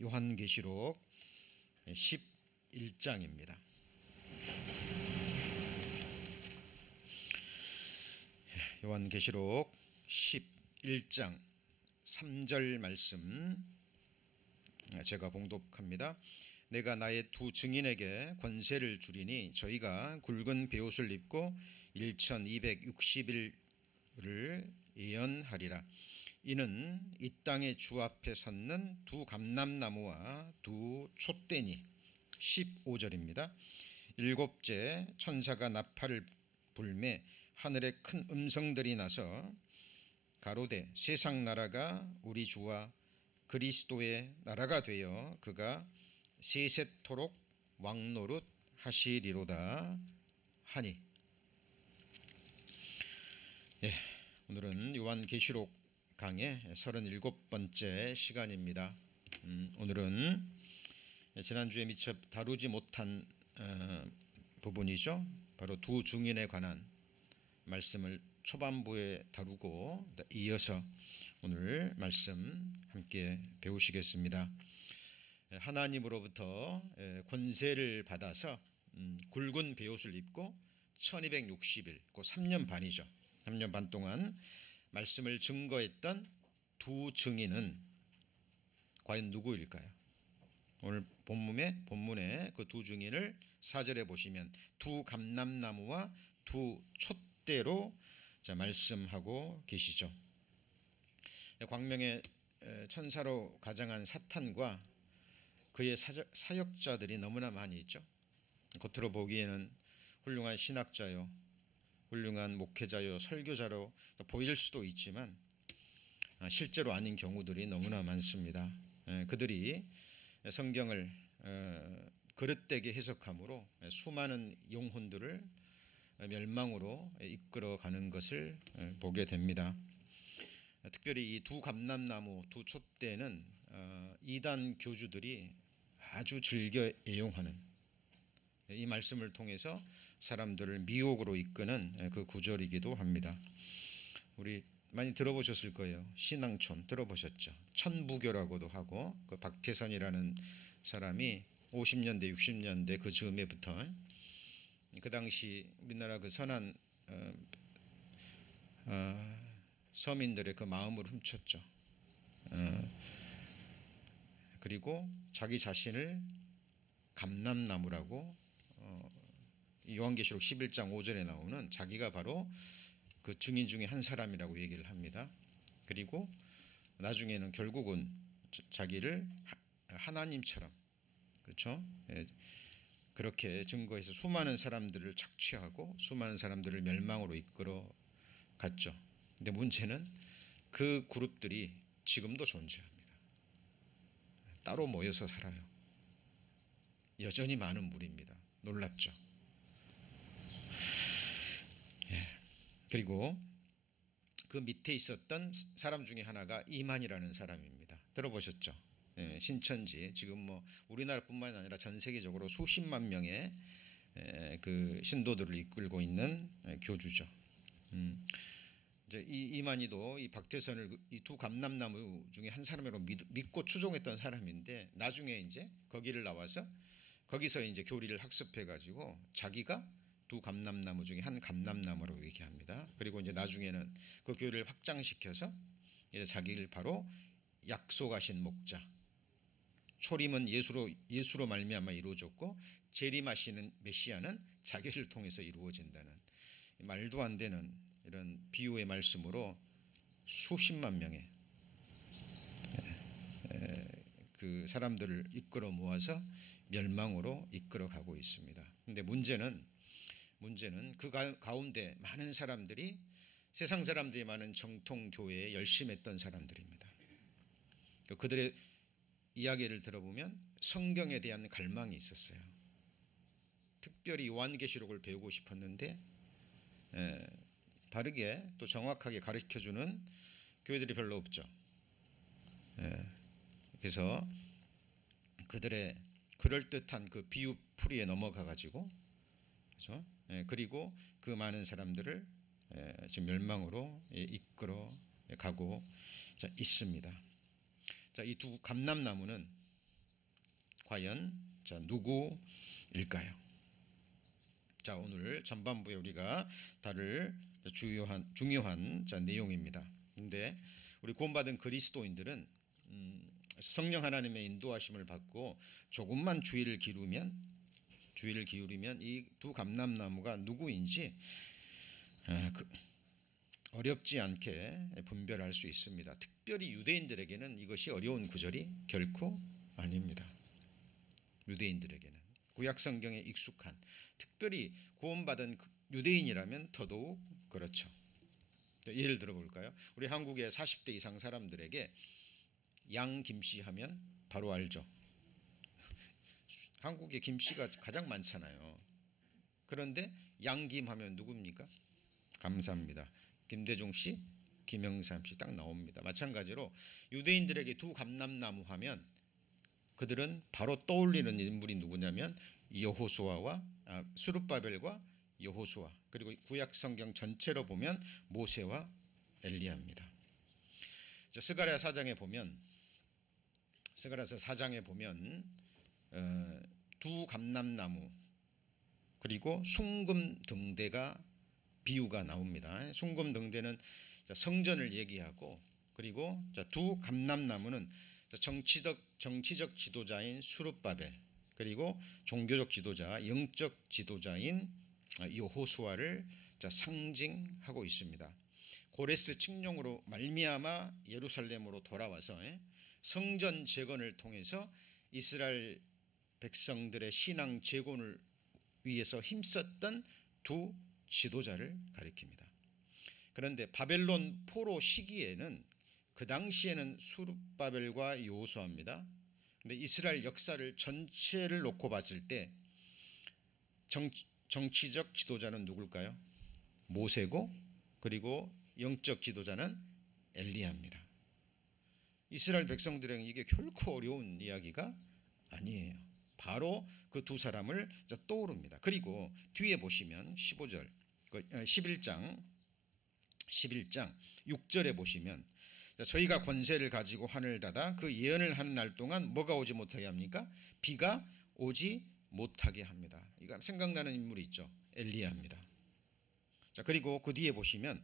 요한계시록 11장입니다. 요한계시록 11장 3절 말씀 제가 봉독합니다. 내가 나의 두 증인에게 권세를 주리니 저희가 굵은 베옷을 입고 1260일을 예언하리라. 이는 이 땅의 주 앞에 섰는 두 감람나무와 두 촛대니. 15절입니다. 일곱째 천사가 나팔을 불매 하늘에 큰 음성들이 나서 가로되 세상 나라가 우리 주와 그리스도의 나라가 되어 그가 세세토록 왕노릇 하시리로다 하니. 오늘은 요한계시록 강의 37번째 시간입니다. 오늘은 지난주에 미처 다루지 못한 부분이죠. 바로 두 증인에 관한 말씀을 초반부에 다루고 이어서 오늘 말씀 함께 배우시겠습니다. 하나님으로부터 권세를 받아서 굵은 베옷을 입고 1260일, 그 3년 반이죠. 3년 반 동안 말씀을 증거했던 두 증인은 과연 누구일까요? 오늘 본문에 그 두 증인을 4절에 보시면 두 감람나무와 두 촛대로 말씀하고 계시죠. 광명의 천사로 가장한 사탄과 그의 사역자들이 너무나 많이 있죠. 겉으로 보기에는 훌륭한 신학자요, 훌륭한 목회자요, 설교자로 보일 수도 있지만 실제로 아닌 경우들이 너무나 많습니다. 그들이 성경을 그릇되게 해석함으로 수많은 영혼들을 멸망으로 이끌어가는 것을 보게 됩니다. 특별히 이 두 감람나무, 두 촛대는 이단 교주들이 아주 즐겨 애용하는, 이 말씀을 통해서 사람들을 미혹으로 이끄는 그 구절이기도 합니다. 우리 많이 들어보셨을 거예요. 신앙촌 들어보셨죠? 천부교라고도 하고, 그 박태선이라는 사람이 50년대 60년대 그 즈음에부터 그 당시 우리나라 그 선한 서민들의 그 마음을 훔쳤죠. 그리고 자기 자신을 감람나무라고, 요한계시록 11장 5절에 나오는 자기가 바로 그 증인 중에 한 사람이라고 얘기를 합니다. 그리고 나중에는 결국은 자기를 하나님처럼, 그렇죠? 그렇게 증거해서 수많은 사람들을 착취하고 수많은 사람들을 멸망으로 이끌어 갔죠. 근데 문제는 그 그룹들이 지금도 존재합니다. 따로 모여서 살아요. 여전히 많은 무리입니다. 놀랍죠. 그리고 그 밑에 있었던 사람 중에 하나가 이만이라는 사람입니다. 들어보셨죠? 신천지, 지금 뭐 우리나라뿐만 아니라 전 세계적으로 수십만 명의 그 신도들을 이끌고 있는 교주죠. 이제 이만희도 이 박태선을 이 두 감람나무 중에 한 사람으로 믿고 추종했던 사람인데, 나중에 이제 거기를 나와서 거기서 이제 교리를 학습해 가지고 자기가 두 감람나무 중에 한 감람나무라고 얘기합니다. 그리고 이제 나중에는 그 교리를 확장시켜서 이제 자기를 바로 약속하신 목자, 초림은 예수로 말미암아 이루어졌고 재림하시는 메시아는 자기를 통해서 이루어진다는, 말도 안 되는 이런 비유의 말씀으로 수십만 명의 그 사람들을 이끌어 모아서 멸망으로 이끌어 가고 있습니다. 그런데 문제는 그 가운데 많은 사람들이 세상 사람들이 많은 정통교회에 열심했던 사람들입니다. 그들의 이야기를 들어보면 성경에 대한 갈망이 있었어요. 특별히 요한계시록을 배우고 싶었는데 바르게 또 정확하게 가르쳐주는 교회들이 별로 없죠. 그래서 그들의 그럴듯한 그 비유풀이에 넘어가 가지고, 그렇죠? 그리고 그 많은 사람들을 지금 멸망으로 이끌어 가고 있습니다. 자, 이 두 감람나무는 과연 누구일까요? 자, 오늘 전반부에 우리가 다룰 중요한 내용입니다. 근데 우리 구원받은 그리스도인들은 성령 하나님의 인도하심을 받고 조금만 주의를 기울이면 이 두 감람나무가 누구인지 어렵지 않게 분별할 수 있습니다. 특별히 유대인들에게는 이것이 어려운 구절이 결코 아닙니다. 유대인들에게는 구약 성경에 익숙한, 특별히 구원받은 유대인이라면 더더욱 그렇죠. 예를 들어 볼까요? 우리 한국의 40대 이상 사람들에게 양김씨 하면 바로 알죠. 한국에 김씨가 가장 많잖아요. 그런데 양김 하면 누굽니까? 감사합니다. 김대중 씨, 김영삼 씨 딱 나옵니다. 마찬가지로 유대인들에게 두 감람나무 하면 그들은 바로 떠올리는 인물이 누구냐면 스룹바벨과 여호수아, 그리고 구약 성경 전체로 보면 모세와 엘리야입니다. 스가랴 4장에 보면 두 감람나무 그리고 숭금 등대가 비유가 나옵니다. 숭금 등대는 성전을 얘기하고, 그리고 두 감람나무는 정치적 지도자인 스룹바벨, 그리고 종교적 지도자, 영적 지도자인 여호수아를 상징하고 있습니다. 고레스 칙령으로 말미암아 예루살렘으로 돌아와서 성전 재건을 통해서 이스라엘 백성들의 신앙 재건을 위해서 힘썼던 두 지도자를 가리킵니다. 그런데 바벨론 포로 시기에는, 그 당시에는 스룹바벨과 여호수아입니다. 근데 이스라엘 역사를 전체를 놓고 봤을 때 정치적 지도자는 누굴까요? 모세고, 그리고 영적 지도자는 엘리야입니다. 이스라엘 백성들에게 이게 결코 어려운 이야기가 아니에요. 바로 그 두 사람을 떠오릅니다. 그리고 뒤에 보시면 11장 6절에 보시면 저희가 권세를 가지고 하늘을 닫아 그 예언을 하는 날 동안 뭐가 오지 못하게 합니까? 비가 오지 못하게 합니다. 이거 생각나는 인물이 있죠. 엘리야입니다. 자, 그리고 그 뒤에 보시면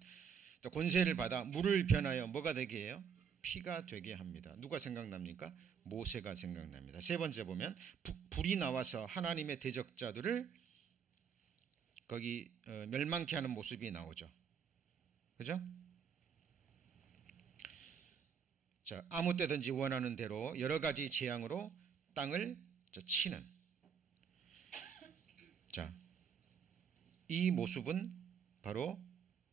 권세를 받아 물을 변하여 뭐가 되게 해요? 피가 되게 합니다. 누가 생각납니까? 모세가 생각납니다. 세 번째 보면 불이 나와서 하나님의 대적자들을 거기 멸망케 하는 모습이 나오죠. 그죠? 자, 아무 때든지 원하는 대로 여러 가지 재앙으로 땅을 치는, 자, 이 모습은 바로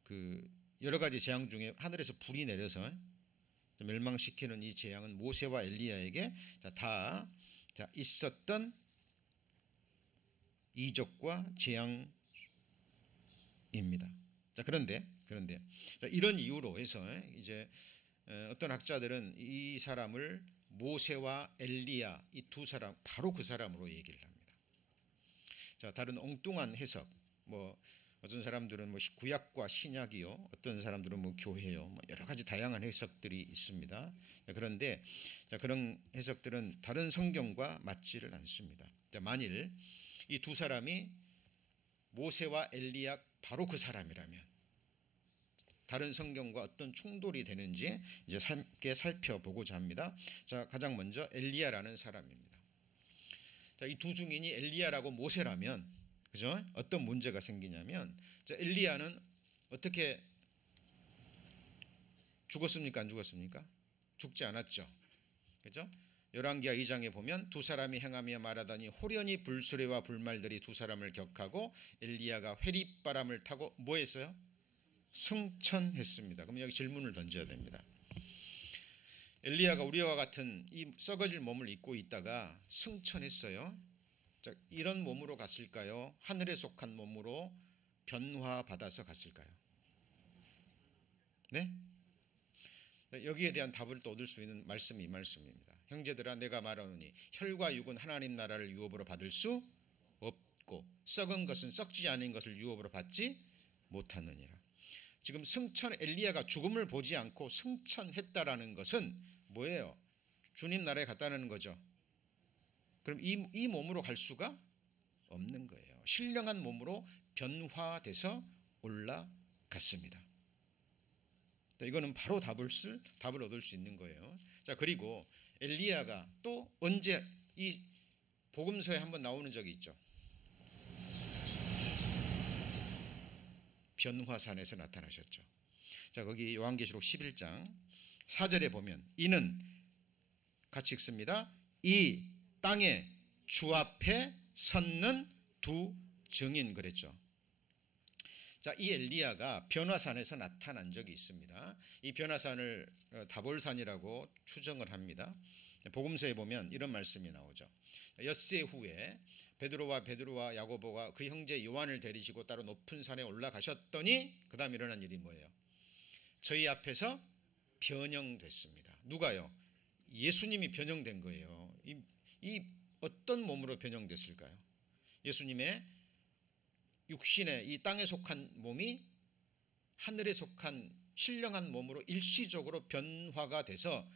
그 여러 가지 재앙 중에 하늘에서 불이 내려서 멸망시키는 이 재앙은 모세와 엘리야에게 다 있었던 이적과 재앙입니다. 자, 그런데 이런 이유로 해서 이제 어떤 학자들은 이 사람을 모세와 엘리야, 이 두 사람, 바로 그 사람으로 얘기를 합니다. 자, 다른 엉뚱한 해석, 어떤 사람들은 구약과 신약이요, 어떤 사람들은 교회요, 여러 가지 다양한 해석들이 있습니다. 그런데 그런 해석들은 다른 성경과 맞지를 않습니다. 만일 이 두 사람이 모세와 엘리야 바로 그 사람이라면 다른 성경과 어떤 충돌이 되는지 이제 함께 살펴보고자 합니다. 자, 가장 먼저 엘리야라는 사람입니다. 자, 이 두 증인이 엘리야라고 모세라면, 그죠? 어떤 문제가 생기냐면, 엘리야는 어떻게 죽었습니까? 안 죽었습니까? 죽지 않았죠. 그죠? 열왕기하 2장에 보면 두 사람이 행하며 말하더니 호련히 불수레와 불말들이 두 사람을 격하고 엘리야가 회립바람을 타고 뭐 했어요? 승천했습니다. 그럼 여기 질문을 던져야 됩니다. 엘리야가 우리와 같은 이 썩어질 몸을 입고 있다가 승천했어요. 자, 이런 몸으로 갔을까요? 하늘에 속한 몸으로 변화받아서 갔을까요? 네? 여기에 대한 답을 또 얻을 수 있는 말씀이 이 말씀입니다. 형제들아, 내가 말하노니 혈과 육은 하나님 나라를 유업으로 받을 수 없고 썩은 것은 썩지 않은 것을 유업으로 받지 못하느니라. 지금 엘리야가 죽음을 보지 않고 승천했다라는 것은 뭐예요? 주님 나라에 갔다는 거죠. 그럼 이 몸으로 갈 수가 없는 거예요. 신령한 몸으로 변화돼서 올라갔습니다. 이거는 바로 답을 얻을 수 있는 거예요. 자, 그리고 엘리야가 또 언제 이 복음서에 한번 나오는 적이 있죠. 변화산에서 나타나셨죠. 자, 거기 요한계시록 11장 4절에 보면 이는 같이 읽습니다. 이 땅에 주 앞에 섰는 두 증인 그랬죠. 자, 이 엘리야가 변화산에서 나타난 적이 있습니다. 이 변화산을 다볼산이라고 추정을 합니다. 복음서에 보면 이런 말씀이 나오죠. 엿새 후에 베드로와 야고보가 그 형제 요한을 데리시고 따로 높은 산에 올라가셨더니 그 다음 일어난 일이 뭐예요? 저희 앞에서 변형됐습니다. 누가요? 예수님이 변형된 거예요. 이 어떤 몸으로 변형됐을까요? 예수님의 육신의 이 땅에 속한 몸이 하늘에 속한 신령한 몸으로 일시적으로 변화가 돼서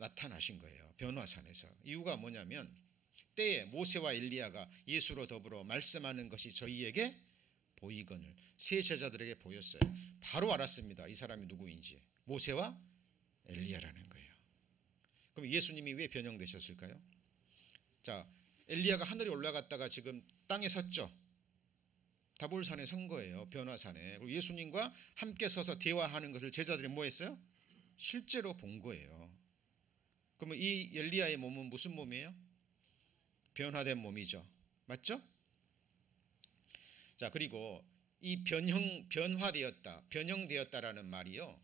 나타나신 거예요. 변화산에서. 이유가 뭐냐면 때에 모세와 엘리야가 예수로 더불어 말씀하는 것이 저희에게 보이거늘 세 제자들에게 보였어요. 바로 알았습니다. 이 사람이 누구인지. 모세와 엘리야라는 거예요. 그럼 예수님이 왜 변형되셨을까요? 자, 엘리야가 하늘에 올라갔다가 지금 땅에 섰죠. 다볼산에 선 거예요. 변화산에. 그리고 예수님과 함께 서서 대화하는 것을 제자들이 뭐 했어요? 실제로 본 거예요. 그러면 이 엘리야의 몸은 무슨 몸이에요? 변화된 몸이죠. 맞죠? 자, 그리고 이 변형되었다라는 말이요.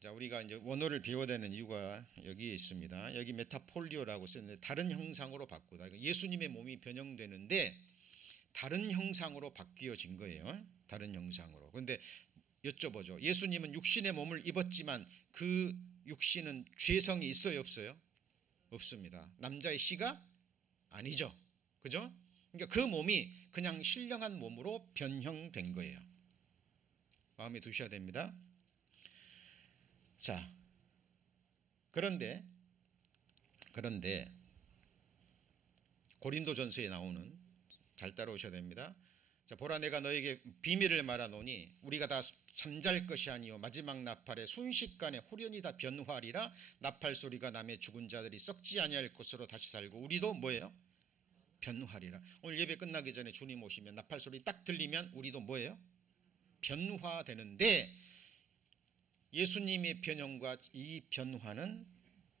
자, 우리가 이제 원어를 배워야 되는 이유가 여기에 있습니다. 여기 메타폴리오라고 쓰는데 다른 형상으로 바꾸다. 예수님의 몸이 변형되는데 다른 형상으로 바뀌어진 거예요. 다른 형상으로. 그런데 여쭤보죠. 예수님은 육신의 몸을 입었지만 그 육신은 죄성이 있어요, 없어요? 없습니다. 남자의 씨가 아니죠. 그죠? 그러니까 그 몸이 그냥 신령한 몸으로 변형된 거예요. 마음에 두셔야 됩니다. 자, 그런데 고린도전서에 나오는, 잘 따라오셔야 됩니다. 자, 보라 내가 너에게 비밀을 말하노니 우리가 다 잠잘 것이 아니요 마지막 나팔에 순식간에 호련히 다 변화하리라. 나팔 소리가 나매 죽은 자들이 썩지 아니할 것으로 다시 살고 우리도 뭐예요? 변화하리라. 오늘 예배 끝나기 전에 주님 오시면 나팔 소리 딱 들리면 우리도 뭐예요? 변화되는데 예수님의 변형과 이 변화는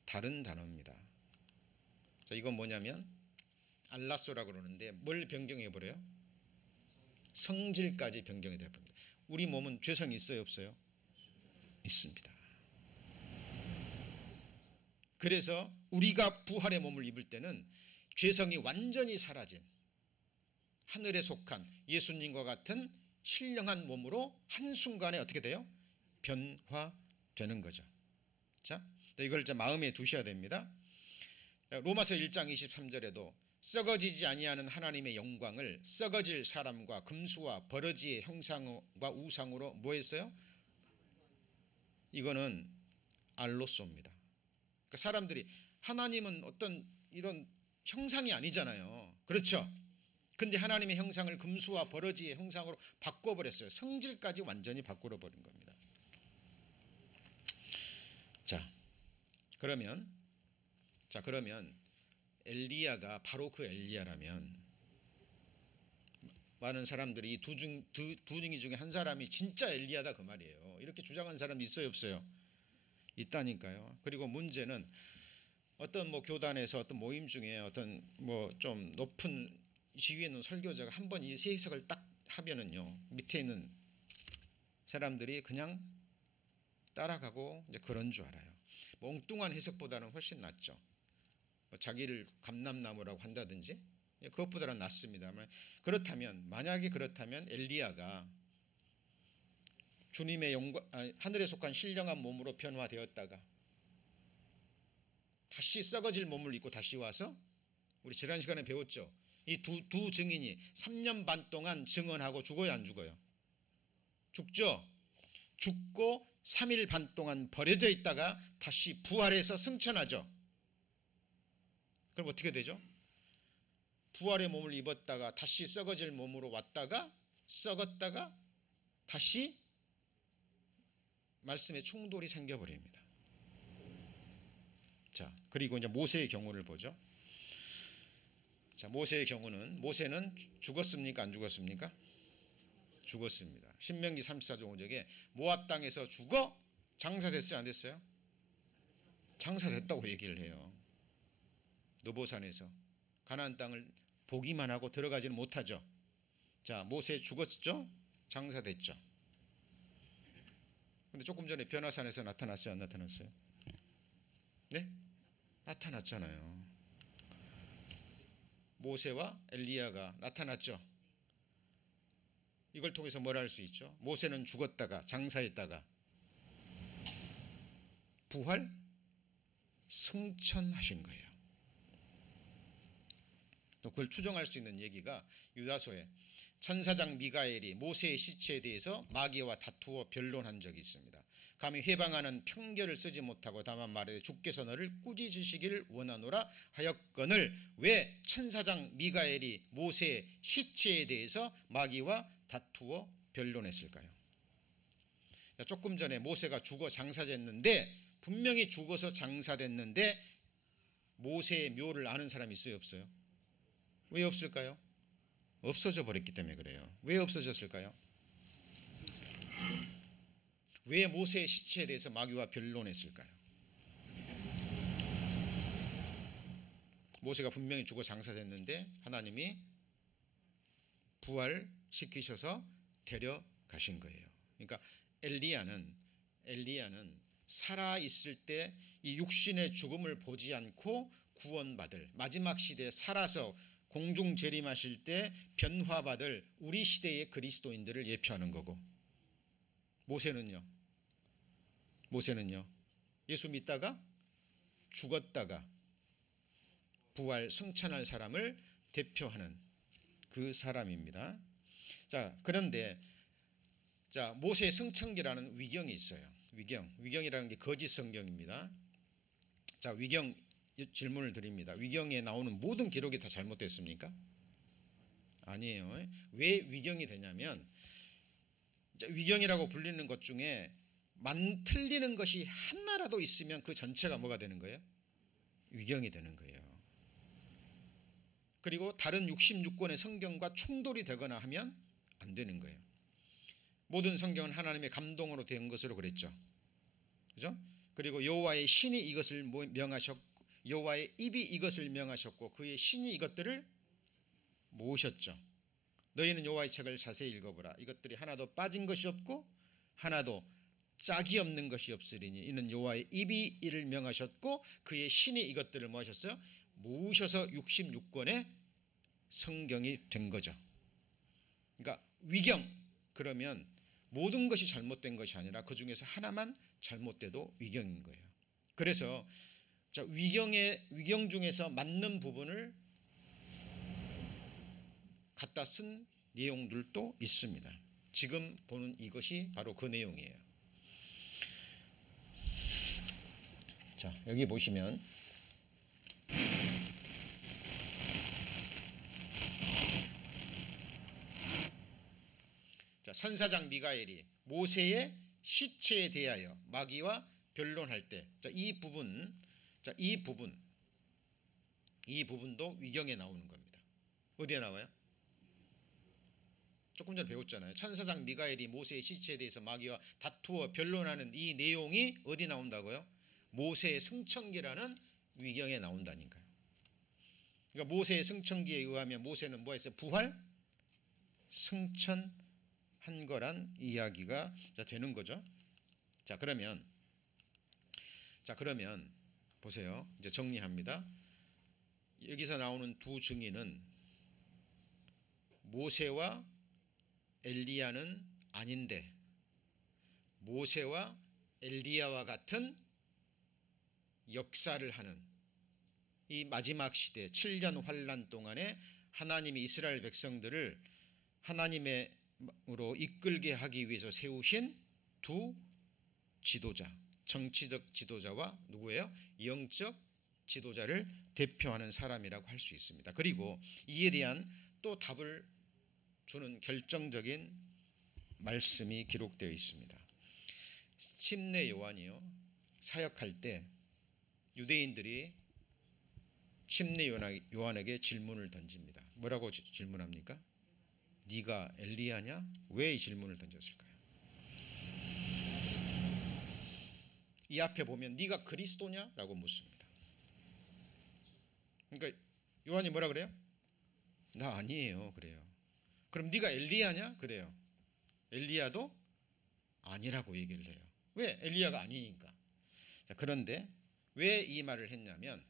다른 단어입니다. 자, 이건 뭐냐면 알라소라고 그러는데 뭘 변경해 버려요? 성질까지 변경이 되어 버립니다. 우리 몸은 죄성이 있어요, 없어요? 있습니다. 그래서 우리가 부활의 몸을 입을 때는 죄성이 완전히 사라진 하늘에 속한 예수님과 같은 신령한 몸으로 한순간에 어떻게 돼요? 변화되는 거죠. 자, 이걸 마음에 두셔야 됩니다. 로마서 1장 23절에도 썩어지지 아니하는 하나님의 영광을 썩어질 사람과 금수와 버러지의 형상과 우상으로 뭐 했어요? 이거는 알로소입니다. 그러니까 사람들이 하나님은 어떤 이런 형상이 아니잖아요. 그렇죠? 근데 하나님의 형상을 금수와 버러지의 형상으로 바꿔버렸어요. 성질까지 완전히 바꿔버린 겁니다. 그러면 엘리야가 바로 그 엘리야라면 많은 사람들이 두 증인 중에 한 사람이 진짜 엘리야다 그 말이에요. 이렇게 주장한 사람이 있어요, 없어요? 있다니까요. 그리고 문제는 어떤 교단에서 어떤 모임 중에 어떤 좀 높은 지위에 있는 설교자가 한 번 이 해석을 딱 하면은요, 밑에 있는 사람들이 그냥 따라가고 이제 그런 줄 알아요. 엉뚱한 해석보다는 훨씬 낫죠. 자기를 감람나무라고 한다든지 그것보다는 낫습니다. 만약에 그렇다면 엘리야가 주님의 하늘에 속한 신령한 몸으로 변화되었다가 다시 썩어질 몸을 입고 다시 와서 우리 지난 시간에 배웠죠. 이 두 증인이 3년 반 동안 증언하고 죽어요, 안 죽어요? 죽죠. 죽고 3일 반 동안 버려져 있다가 다시 부활해서 승천하죠. 그럼 어떻게 되죠? 부활의 몸을 입었다가 다시 썩어질 몸으로 왔다가 썩었다가 다시 말씀에 충돌이 생겨버립니다. 자, 그리고 이제 모세의 경우를 보죠. 자, 모세의 경우는 모세는 죽었습니까? 안 죽었습니까? 죽었습니다. 신명기 34장 5절에 모압 땅에서 죽어 장사됐어요? 안 됐어요? 장사됐다고 얘기를 해요. 느보산에서 가나안 땅을 보기만 하고 들어가지는 못하죠. 자, 모세 죽었죠? 장사됐죠. 근데 조금 전에 변화산에서 나타났어요? 안 나타났어요? 네? 나타났잖아요. 모세와 엘리야가 나타났죠. 이걸 통해서 뭘 할 수 있죠? 모세는 죽었다가 장사했다가 부활 승천하신 거예요. 또 그걸 추정할 수 있는 얘기가 유다서에 천사장 미가엘이 모세의 시체에 대해서 마귀와 다투어 변론한 적이 있습니다. 감히 회방하는 편결을 쓰지 못하고 다만 말하되 주께서 너를 꾸짖으시기를 원하노라 하였거늘 왜 천사장 미가엘이 모세의 시체에 대해서 마귀와 다투어 변론했을까요? 조금 전에 모세가 죽어 장사됐는데 분명히 죽어서 장사됐는데 모세의 묘를 아는 사람이 있어요? 없어요? 왜 없을까요? 없어져 버렸기 때문에 그래요. 왜 없어졌을까요? 왜 모세의 시체에 대해서 마귀와 변론했을까요? 모세가 분명히 죽어 장사됐는데 하나님이 부활시키셔서 데려가신 거예요. 그러니까 엘리야는 살아있을 때 이 육신의 죽음을 보지 않고 구원받을 마지막 시대에 살아서 공중 재림하실 때 변화받을 우리 시대의 그리스도인들을 예표하는 거고, 모세는요 예수 믿다가 죽었다가 부활 승천할 사람을 대표하는 그 사람입니다. 자, 그런데 자, 모세 승천기라는 위경이 있어요. 위경이라는 게 거짓 성경입니다. 자, 위경 질문을 드립니다. 위경에 나오는 모든 기록이 다 잘못됐습니까? 아니에요. 왜 위경이 되냐면 위경이라고 불리는 것 중에 틀리는 것이 하나라도 있으면 그 전체가 뭐가 되는 거예요? 위경이 되는 거예요. 그리고 다른 66권의 성경과 충돌이 되거나 하면 안 되는 거예요. 모든 성경은 하나님의 감동으로 된 것으로 그랬죠. 그죠? 그리고 여호와의 신이 이것을 명하셨고 여호와의 입이 이것을 명하셨고 그의 신이 이것들을 모으셨죠. 너희는 여호와의 책을 자세히 읽어보라. 이것들이 하나도 빠진 것이 없고 하나도 짝이 없는 것이 없으리니 이는 여호와의 입이 이를 명하셨고 그의 신이 이것들을 뭐 하셨어요? 모으셔서 66권의 성경이 된 거죠. 그러니까 위경 그러면 모든 것이 잘못된 것이 아니라 그 중에서 하나만 잘못돼도 위경인 거예요. 그래서 자, 위경 중에서 맞는 부분을 갖다 쓴 내용들도 있습니다. 지금 보는 이것이 바로 그 내용이에요. 자, 여기 보시면 자, 선사장 미가엘이 모세의 시체에 대하여 마귀와 변론할 때, 이 부분도 위경에 나오는 겁니다. 어디에 나와요? 조금 전에 배웠잖아요. 천사장 미가엘이 모세의 시체에 대해서 마귀와 다투어 변론하는 이 내용이 어디 나온다고요? 모세의 승천기라는 위경에 나온다니까요. 그러니까 모세의 승천기에 의하면 모세는 뭐 했어요? 부활 승천한 거란 이야기가 되는 거죠. 자, 그러면 보세요. 이제 정리합니다. 여기서 나오는 두 증인은 모세와 엘리야는 아닌데 모세와 엘리야와 같은 역사를 하는 이 마지막 시대 7년 환란 동안에 하나님이 이스라엘 백성들을 하나님으로 이끌게 하기 위해서 세우신 두 지도자, 정치적 지도자와 누구예요? 영적 지도자를 대표하는 사람이라고 할 수 있습니다. 그리고 이에 대한 또 답을 주는 결정적인 말씀이 기록되어 있습니다. 침례 요한이요, 사역할 때 유대인들이 침례 요한에게 질문을 던집니다. 뭐라고 질문합니까? 네가 엘리야냐? 왜 이 질문을 던졌을까요? 이 앞에 보면 네가 그리스도냐? 라고 묻습니다. 그러니까 요한이 뭐라 그래요? 나 아니에요. 그래요. 그럼 네가 엘리야냐? 그래요. 엘리야도 아니라고 얘기를 해요. 왜? 엘리야가 아니니까. 자, 그런데 왜 이 말을 했냐면,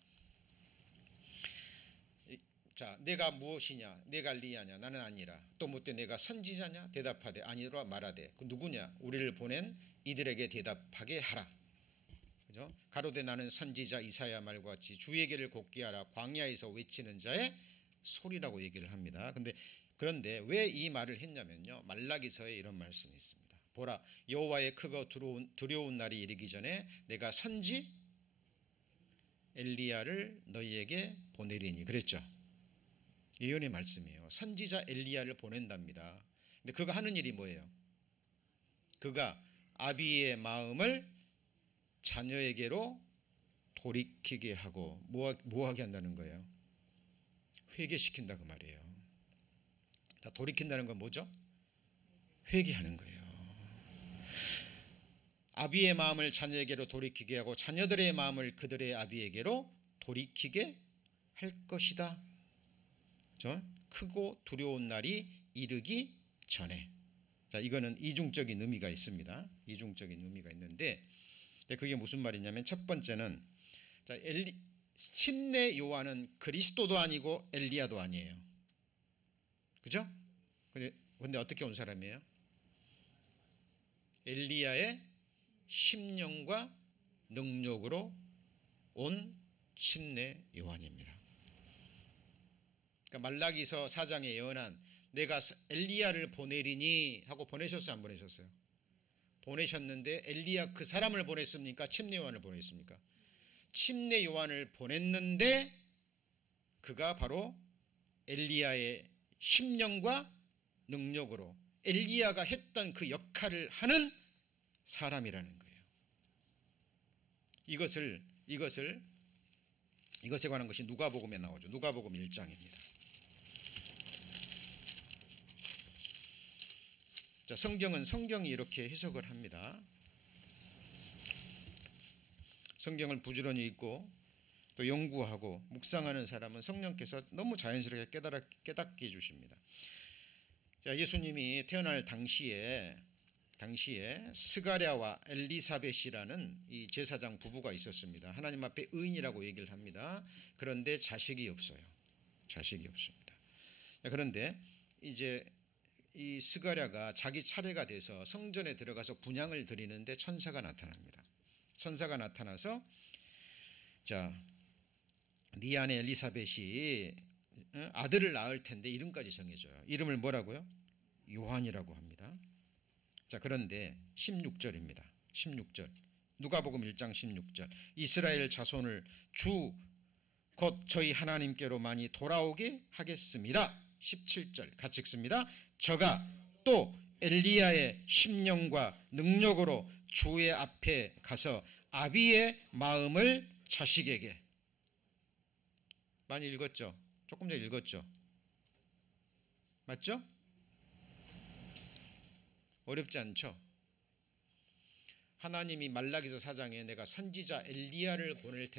자, 내가 무엇이냐? 내가 엘리야냐? 나는 아니라. 또 묻되 내가 선지자냐? 대답하되 아니라 말하되 그 누구냐? 우리를 보낸 이들에게 대답하게 하라. 그죠? 가로되 나는 선지자 이사야 말과 같이 주의 길을 곱게 하라 광야에서 외치는 자의 소리라고 얘기를 합니다. 그런데 왜 이 말을 했냐면요, 말라기서에 이런 말씀이 있습니다. 보라, 여호와의 크고 두려운 날이 이르기 전에 내가 선지 엘리야를 너희에게 보내리니 그랬죠. 예언의 말씀이에요. 선지자 엘리야를 보낸답니다. 근데 그가 하는 일이 뭐예요? 그가 아비의 마음을 자녀에게로 돌이키게 하고 뭐하게 한다는 거예요? 회개시킨다 그 말이에요. 자, 돌이킨다는 건 뭐죠? 회개하는 거예요. 아비의 마음을 자녀에게로 돌이키게 하고 자녀들의 마음을 그들의 아비에게로 돌이키게 할 것이다. 그렇죠? 크고 두려운 날이 이르기 전에. 자, 이거는 이중적인 의미가 있습니다. 이중적인 의미가 있는데 그게 무슨 말이냐면, 첫 번째는, 자, 침례 요한은 그리스도도 아니고 엘리야도 아니에요. 그죠? 근데 어떻게 온 사람이에요? 엘리야의 심령과 능력으로 온 침례 요한입니다. 그러니까 말라기서 4장에 예언한 내가 엘리야를 보내리니 하고 보내셨어요, 안 보내셨어요? 보내셨는데 엘리야 그 사람을 보냈습니까? 침례 요한을 보냈습니까? 침례 요한을 보냈는데 그가 바로 엘리야의 심령과 능력으로 엘리야가 했던 그 역할을 하는 사람이라는 거예요. 이것에 관한 것이 누가복음에 나오죠. 누가복음 1장입니다. 자, 성경이 이렇게 해석을 합니다. 성경을 부지런히 읽고 또 연구하고 묵상하는 사람은 성령께서 너무 자연스럽게 깨닫게 해주십니다. 자, 예수님이 태어날 당시에 스가랴와 엘리사벳이라는 이 제사장 부부가 있었습니다. 하나님 앞에 의인이라고 얘기를 합니다. 그런데 자식이 없어요. 자식이 없습니다. 그런데 이제 이 스가랴가 자기 차례가 돼서 성전에 들어가서 분향을 드리는데 천사가 나타납니다. 천사가 나타나서, 자, 네 아내 엘리사벳이 아들을 낳을 텐데 이름까지 정해줘요. 이름을 뭐라고요? 요한이라고 합니다. 자, 그런데 16절입니다. 16절. 누가복음 1장 16절. 이스라엘 자손을 주 곧 저희 하나님께로 많이 돌아오게 하겠습니다. 17절 같이 읽습니다. 저가 또 엘리야의 심령과 능력으로 주의 앞에 가서 아비의 마음을 자식에게. 많이 읽었죠? 조금 전에 읽었죠? 맞죠? 어렵지 않죠? 하나님이 말라기서 4장에 내가 선지자 엘리야를 보낼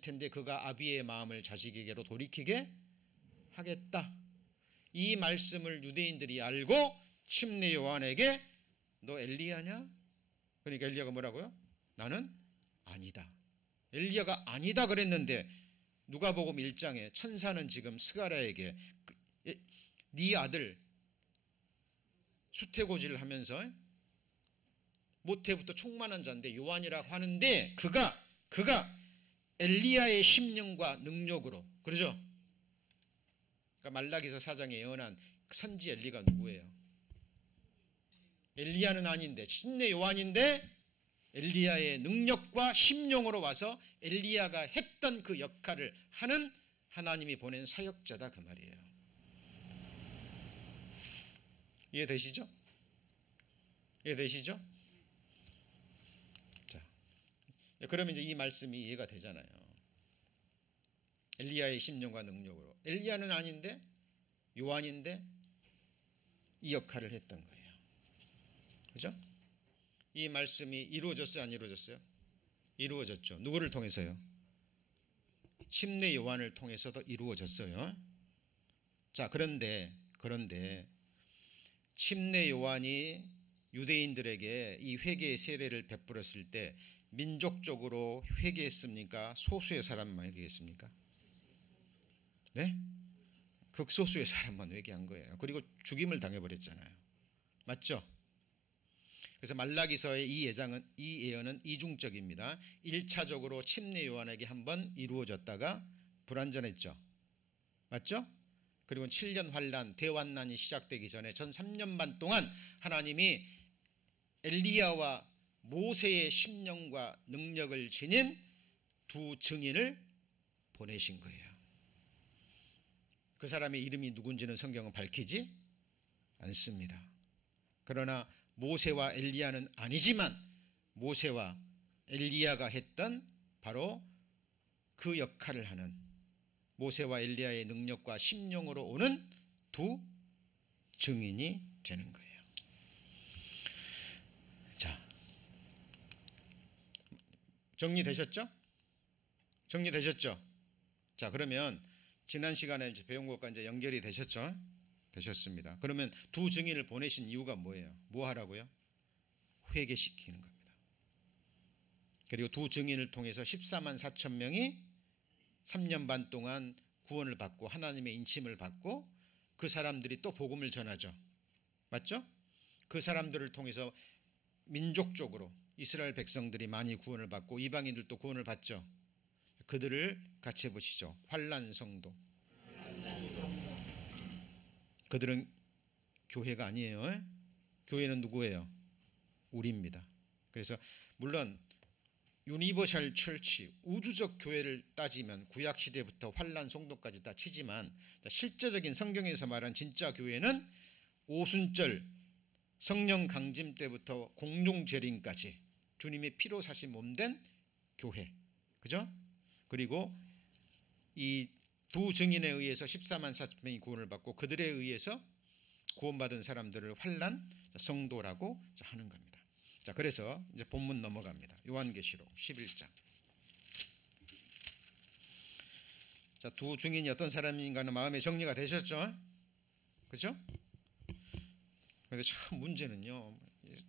텐데 그가 아비의 마음을 자식에게로 돌이키게 하겠다. 이 말씀을 유대인들이 알고 침례 요한에게 너 엘리야냐? 그러니까 엘리야가 뭐라고요? 나는 아니다. 엘리야가 아니다 그랬는데 누가복음 1장에 천사는 지금 스가랴에게 네 아들 수태고지를 하면서 모태부터 충만한 자인데 요한이라고 하는데 그가 엘리야의 심령과 능력으로, 그러죠? 그러니까 말라기서 4장에 예언한 선지 엘리가 누구예요? 엘리야는 아닌데 침례 요한인데 엘리야의 능력과 심령으로 와서 엘리야가 했던 그 역할을 하는 하나님이 보낸 사역자다 그 말이에요. 이해되시죠? 이해되시죠? 자, 그러면 이제 이 말씀이 이해가 되잖아요. 엘리야의 심령과 능력으로. 엘리야는 아닌데 요한인데 이 역할을 했던 거예요. 그죠? 이 말씀이 이루어졌어요, 안 이루어졌어요? 이루어졌죠. 누구를 통해서요? 침례 요한을 통해서도 이루어졌어요. 자, 그런데 침례 요한이 유대인들에게 이 회개의 세례를 베풀었을 때 민족적으로 회개했습니까? 소수의 사람만 회개했습니까? 네? 극소수의 사람만 회개한 거예요. 그리고 죽임을 당해버렸잖아요. 맞죠? 그래서 말라기서의 이 예언은 이중적입니다. 1차적으로 침례 요한에게 한번 이루어졌다가 불완전했죠. 맞죠? 그리고 7년 환란, 대환난이 시작되기 전에 전 3년 반 동안 하나님이 엘리야와 모세의 심령과 능력을 지닌 두 증인을 보내신 거예요. 그 사람의 이름이 누군지는 성경은 밝히지 않습니다. 그러나 모세와 엘리야는 아니지만 모세와 엘리야가 했던 바로 그 역할을 하는 모세와 엘리야의 능력과 심령으로 오는 두 증인이 되는 거예요. 자, 정리되셨죠? 정리되셨죠? 자, 그러면 지난 시간에 이제 배운 것과 이제 연결이 되셨죠? 되셨습니다. 그러면 두 증인을 보내신 이유가 뭐예요? 뭐 하라고요? 회개시키는 겁니다. 그리고 두 증인을 통해서 14만 4천 명이 3년 반 동안 구원을 받고 하나님의 인침을 받고 그 사람들이 또 복음을 전하죠. 맞죠? 그 사람들을 통해서 민족적으로 이스라엘 백성들이 많이 구원을 받고 이방인들도 구원을 받죠. 그들을 같이 해보시죠. 환난 성도. 그들은 교회가 아니에요. 교회는 누구예요? 우리입니다. 그래서 물론 유니버셜 철치, 우주적 교회를 따지면 구약 시대부터 환난 성도까지 다 치지만 실제적인 성경에서 말한 진짜 교회는 오순절 성령 강림 때부터 공중 재림까지 주님의 피로 사신 몸된 교회. 그죠? 그리고 이 두 증인에 의해서 14만 4천 명이 구원을 받고 그들에 의해서 구원받은 사람들을 환난 성도라고 하는 겁니다. 자, 그래서 이제 본문 넘어갑니다. 요한계시록 11장. 자, 두 증인이 어떤 사람인가는 마음에 정리가 되셨죠? 그죠? 그런데 참 문제는요,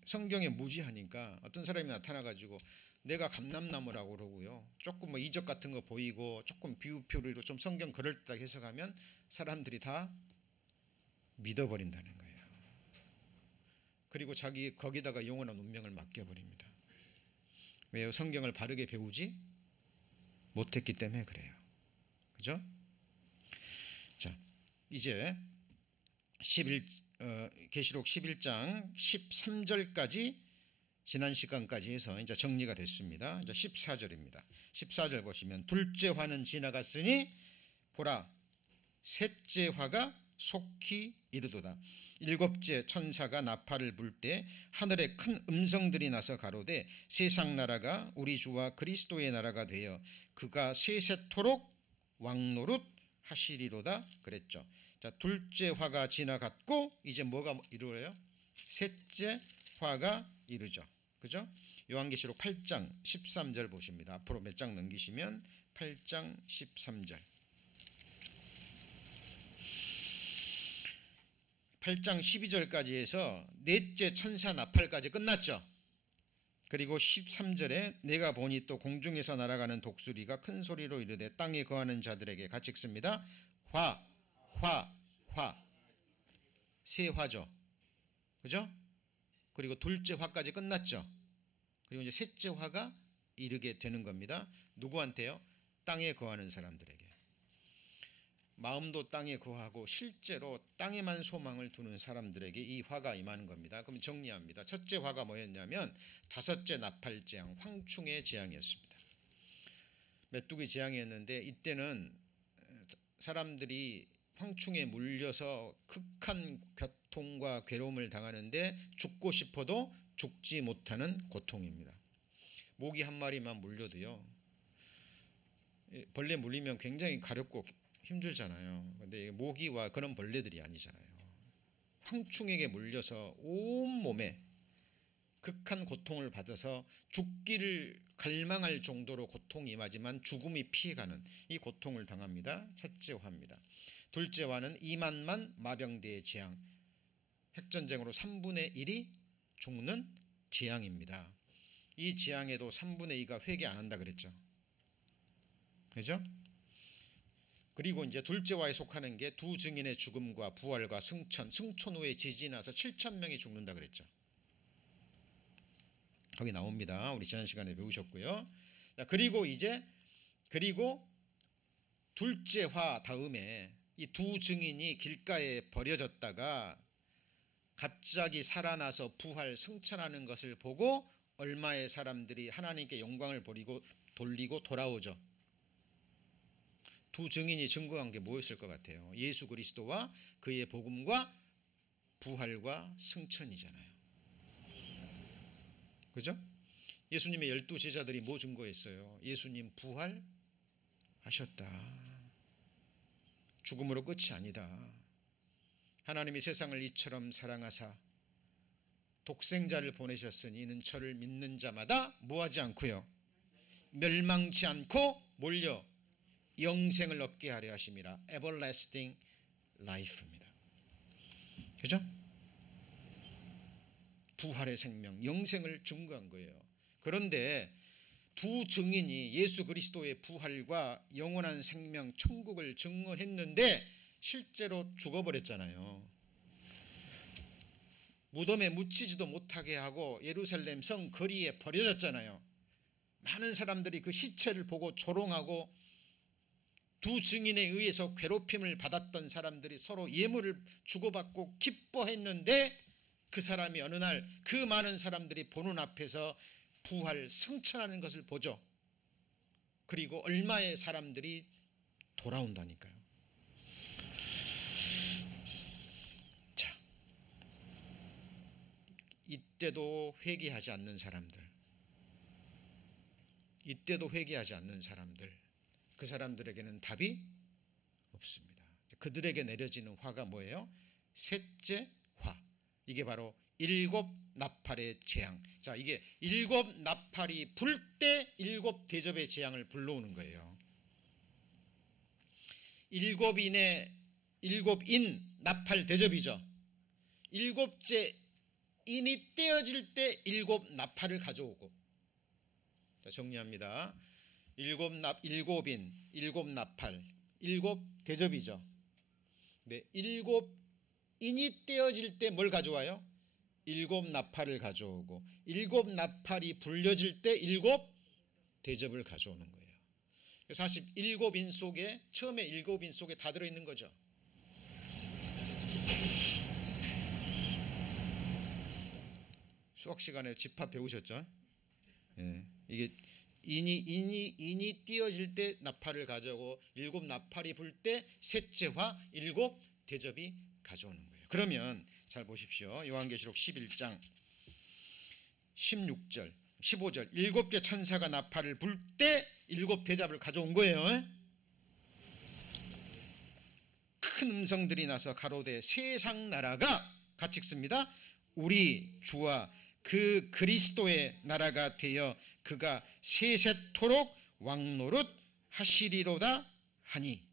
성경에 무지하니까 어떤 사람이 나타나가지고 내가 감람나무라고 그러고요, 조금 뭐 이적 같은 거 보이고 조금 비유표로 좀 성경 그럴듯하게 해석하면 사람들이 다 믿어버린다는 거예요. 그리고 자기 거기다가 영원한 운명을 맡겨버립니다. 왜요? 성경을 바르게 배우지 못했기 때문에 그래요. 그죠? 자, 이제 계시록 11장 13절까지 지난 시간까지 해서 이제 정리가 됐습니다. 이제 14절입니다. 14절 보시면 둘째 화는 지나갔으니 보라 셋째 화가 속히 이르도다. 일곱째 천사가 나팔을 불 때 하늘에 큰 음성들이 나서 가로되 세상 나라가 우리 주와 그리스도의 나라가 되어 그가 세세토록 왕노릇 하시리로다 그랬죠. 자, 둘째 화가 지나갔고 이제 뭐가 이루어요? 셋째 화가 이르죠. 그죠? 요한계시록 8장 13절 보십니다. 앞으로 몇 장 넘기시면 8장 13절. 8장 12절까지 해서 넷째 천사 나팔까지 끝났죠. 그리고 13절에 내가 보니 또 공중에서 날아가는 독수리가 큰 소리로 이르되 땅에 거하는 자들에게 같이 읽습니다. 화. 세 화죠. 그죠? 그리고 둘째 화까지 끝났죠. 그리고 이제 셋째 화가 이르게 되는 겁니다. 누구한테요? 땅에 거하는 사람들에게. 마음도 땅에 거하고 실제로 땅에만 소망을 두는 사람들에게 이 화가 임하는 겁니다. 그럼 정리합니다. 첫째 화가 뭐였냐면 다섯째 나팔 재앙, 황충의 재앙이었습니다. 메뚜기 재앙이었는데 이때는 사람들이 황충에 물려서 극한 고통과 괴로움을 당하는데 죽고 싶어도 죽지 못하는 고통입니다. 모기 한 마리만 물려도요, 벌레 물리면 굉장히 가렵고 힘들잖아요. 근데 모기와 그런 벌레들이 아니잖아요. 황충에게 물려서 온 몸에 극한 고통을 받아서 죽기를 갈망할 정도로 고통이 임하지만 죽음이 피해가는 이 고통을 당합니다. 첫째 화입니다. 둘째 화는 2만만 마병대의 재앙, 핵전쟁으로 3분의 1이 죽는 재앙입니다. 이 재앙에도 3분의 2가 회개 안 한다 그랬죠. 그죠? 그리고 이제 둘째 화에 속하는 게 두 증인의 죽음과 부활과 승천 후에 지진이 나서 7천 명이 죽는다 그랬죠. 거기 나옵니다. 우리 지난 시간에 배우셨고요. 자, 그리고 둘째 화 다음에 이 두 증인이 길가에 버려졌다가 갑자기 살아나서 부활 승천하는 것을 보고 얼마의 사람들이 하나님께 영광을 돌리고 돌아오죠. 두 증인이 증거한 게 뭐였을 것 같아요? 예수 그리스도와 그의 복음과 부활과 승천이잖아요. 그죠? 예수님의 12 제자들이 뭐 증거했어요? 예수님 부활하셨다. 죽음으로 끝이 아니다. 하나님이 세상을 이처럼 사랑하사 독생자를 보내셨으니 이는 저를 믿는 자마다 뭐하지 않고요, 멸망치 않고 몰려 영생을 얻게 하려 하심이라. everlasting life입니다. 그죠? 부활의 생명, 영생을 증거한 거예요. 그런데 두 증인이 예수 그리스도의 부활과 영원한 생명, 천국을 증언했는데 실제로 죽어버렸잖아요. 무덤에 묻히지도 못하게 하고 예루살렘 성 거리에 버려졌잖아요. 많은 사람들이 그 시체를 보고 조롱하고 두 증인에 의해서 괴롭힘을 받았던 사람들이 서로 예물을 주고받고 기뻐했는데 그 사람이 어느 날 그 많은 사람들이 보는 앞에서 부활 승천하는 것을 보죠. 그리고 얼마의 사람들이 돌아온다니까요. 자, 이때도 회개하지 않는 사람들, 그 사람들에게는 답이 없습니다. 그들에게 내려지는 화가 뭐예요? 셋째 화. 이게 바로 일곱 나팔의 재앙. 자, 이게 일곱 나팔이 불 때 일곱 대접의 재앙을 불러오는 거예요. 일곱인 나팔 대접이죠. 일곱째 인이 떼어질 때 일곱 나팔을 가져오고. 자, 정리합니다. 일곱인, 일곱 나팔, 일곱 대접이죠. 네, 일곱 인이 떼어질 때 뭘 가져와요? 일곱 나팔을 가져오고, 일곱 나팔이 불려질 때 일곱 대접을 가져오는 거예요. 사실 일곱인 속에, 처음에 일곱인 속에 다 들어있는 거죠. 수학 시간에 집합 배우셨죠? 예, 이게 인이 띄어질 때 나팔을 가져오고, 일곱 나팔이 불 때 셋째 화, 일곱 대접이 가져오는 거예요. 그러면 잘 보십시오. 요한계시록 11장 16절 15절 일곱 개 천사가 나팔을 불 때 일곱 대접을 가져온 거예요. 큰 음성들이 나서 가로되 세상 나라가, 같이 읽습니다, 우리 주와 그 그리스도의 나라가 되어 그가 세세토록 왕노릇 하시리로다 하니.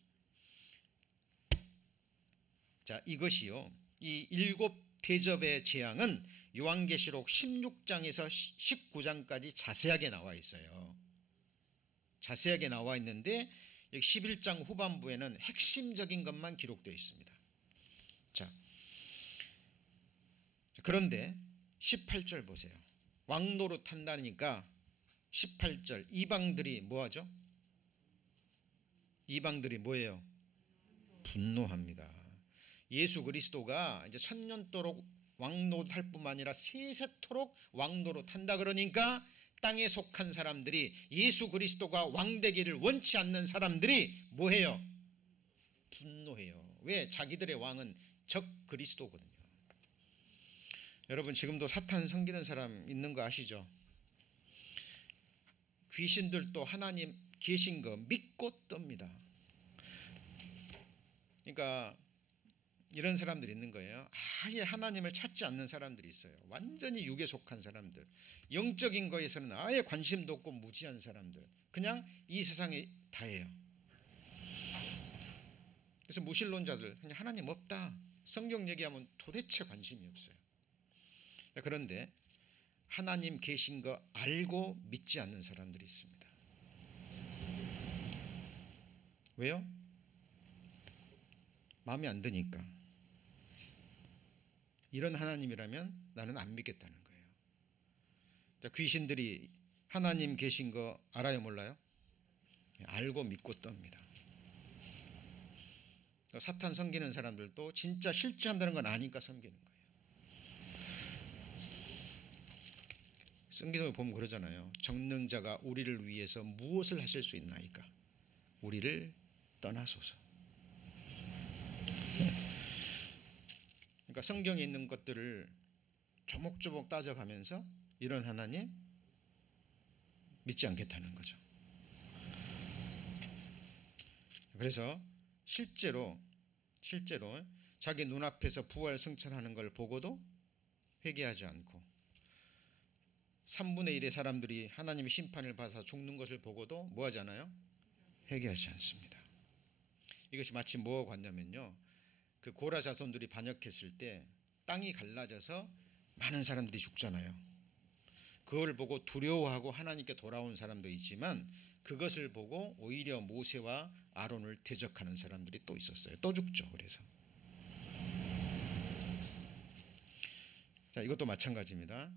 자, 이것이요, 이 일곱 대접의 재앙은 요한계시록 16장에서 19장까지 자세하게 나와 있어요. 자세하게 나와 있는데 11장 후반부에는 핵심적인 것만 기록되어 있습니다. 자, 그런데 18절 보세요. 왕노릇 한다니까 18절 이방들이 뭐하죠? 이방들이 뭐예요? 분노합니다. 예수 그리스도가 이제 천년도록 왕노릇할 뿐만 아니라 세세토록 왕노릇한다 그러니까 땅에 속한 사람들이 예수 그리스도가 왕되기를 원치 않는 사람들이 뭐해요? 분노해요. 왜? 자기들의 왕은 적 그리스도거든요. 여러분 지금도 사탄 섬기는 사람 있는 거 아시죠? 귀신들도 하나님 계신 거 믿고 떱니다. 그러니까 이런 사람들이 있는 거예요. 아예 하나님을 찾지 않는 사람들이 있어요. 완전히 육에 속한 사람들, 영적인 거에서는 아예 관심도 없고 무지한 사람들, 그냥 이 세상에 다예요. 그래서 무신론자들 그냥 하나님 없다, 성경 얘기하면 도대체 관심이 없어요. 그런데 하나님 계신 거 알고 믿지 않는 사람들이 있습니다. 왜요? 마음에 안 드니까. 이런 하나님이라면 나는 안 믿겠다는 거예요. 자, 귀신들이 하나님 계신 거 알아요, 몰라요? 알고 믿고 떱니다. 사탄 섬기는 사람들도 진짜 실제한다는 건 아니까 섬기는 거예요. 성경에 보면 그러잖아요. 정능자가 우리를 위해서 무엇을 하실 수 있나이까? 우리를 떠나소서. 그러니까 성경에 있는 것들을 조목조목 따져가면서 이런 하나님 믿지 않겠다는 거죠. 그래서 실제로 자기 눈앞에서 부활 승천하는 걸 보고도 회개하지 않고 3분의 1의 사람들이 하나님의 심판을 받아 죽는 것을 보고도 뭐 하지 않아요? 회개하지 않습니다. 이것이 마치 뭐와 같냐면요, 그 고라 자손들이 반역했을 때 땅이 갈라져서 많은 사람들이 죽잖아요. 그걸 보고 두려워하고 하나님께 돌아온 사람도 있지만 그것을 보고 오히려 모세와 아론을 대적하는 사람들이 또 있었어요. 또 죽죠. 그래서 자, 이것도 마찬가지입니다.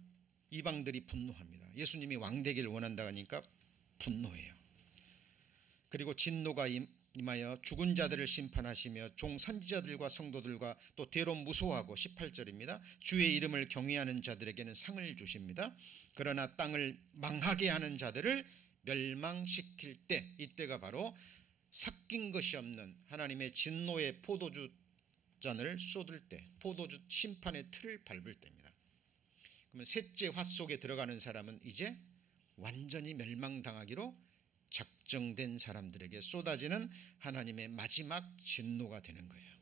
이방들이 분노합니다. 예수님이 왕되기를 원한다 하니까 분노해요. 그리고 진노가 임하여 죽은 자들을 심판하시며 종 선지자들과 성도들과 또 대로 무소하고 18절입니다. 주의 이름을 경외하는 자들에게는 상을 주십니다. 그러나 땅을 망하게 하는 자들을 멸망시킬 때, 이때가 바로 섞인 것이 없는 하나님의 진노의 포도주 잔을 쏟을 때, 포도주 심판의 틀을 밟을 때입니다. 그러면 셋째 화 속에 들어가는 사람은 이제 완전히 멸망당하기로 작정된 사람들에게 쏟아지는 하나님의 마지막 진노가 되는 거예요.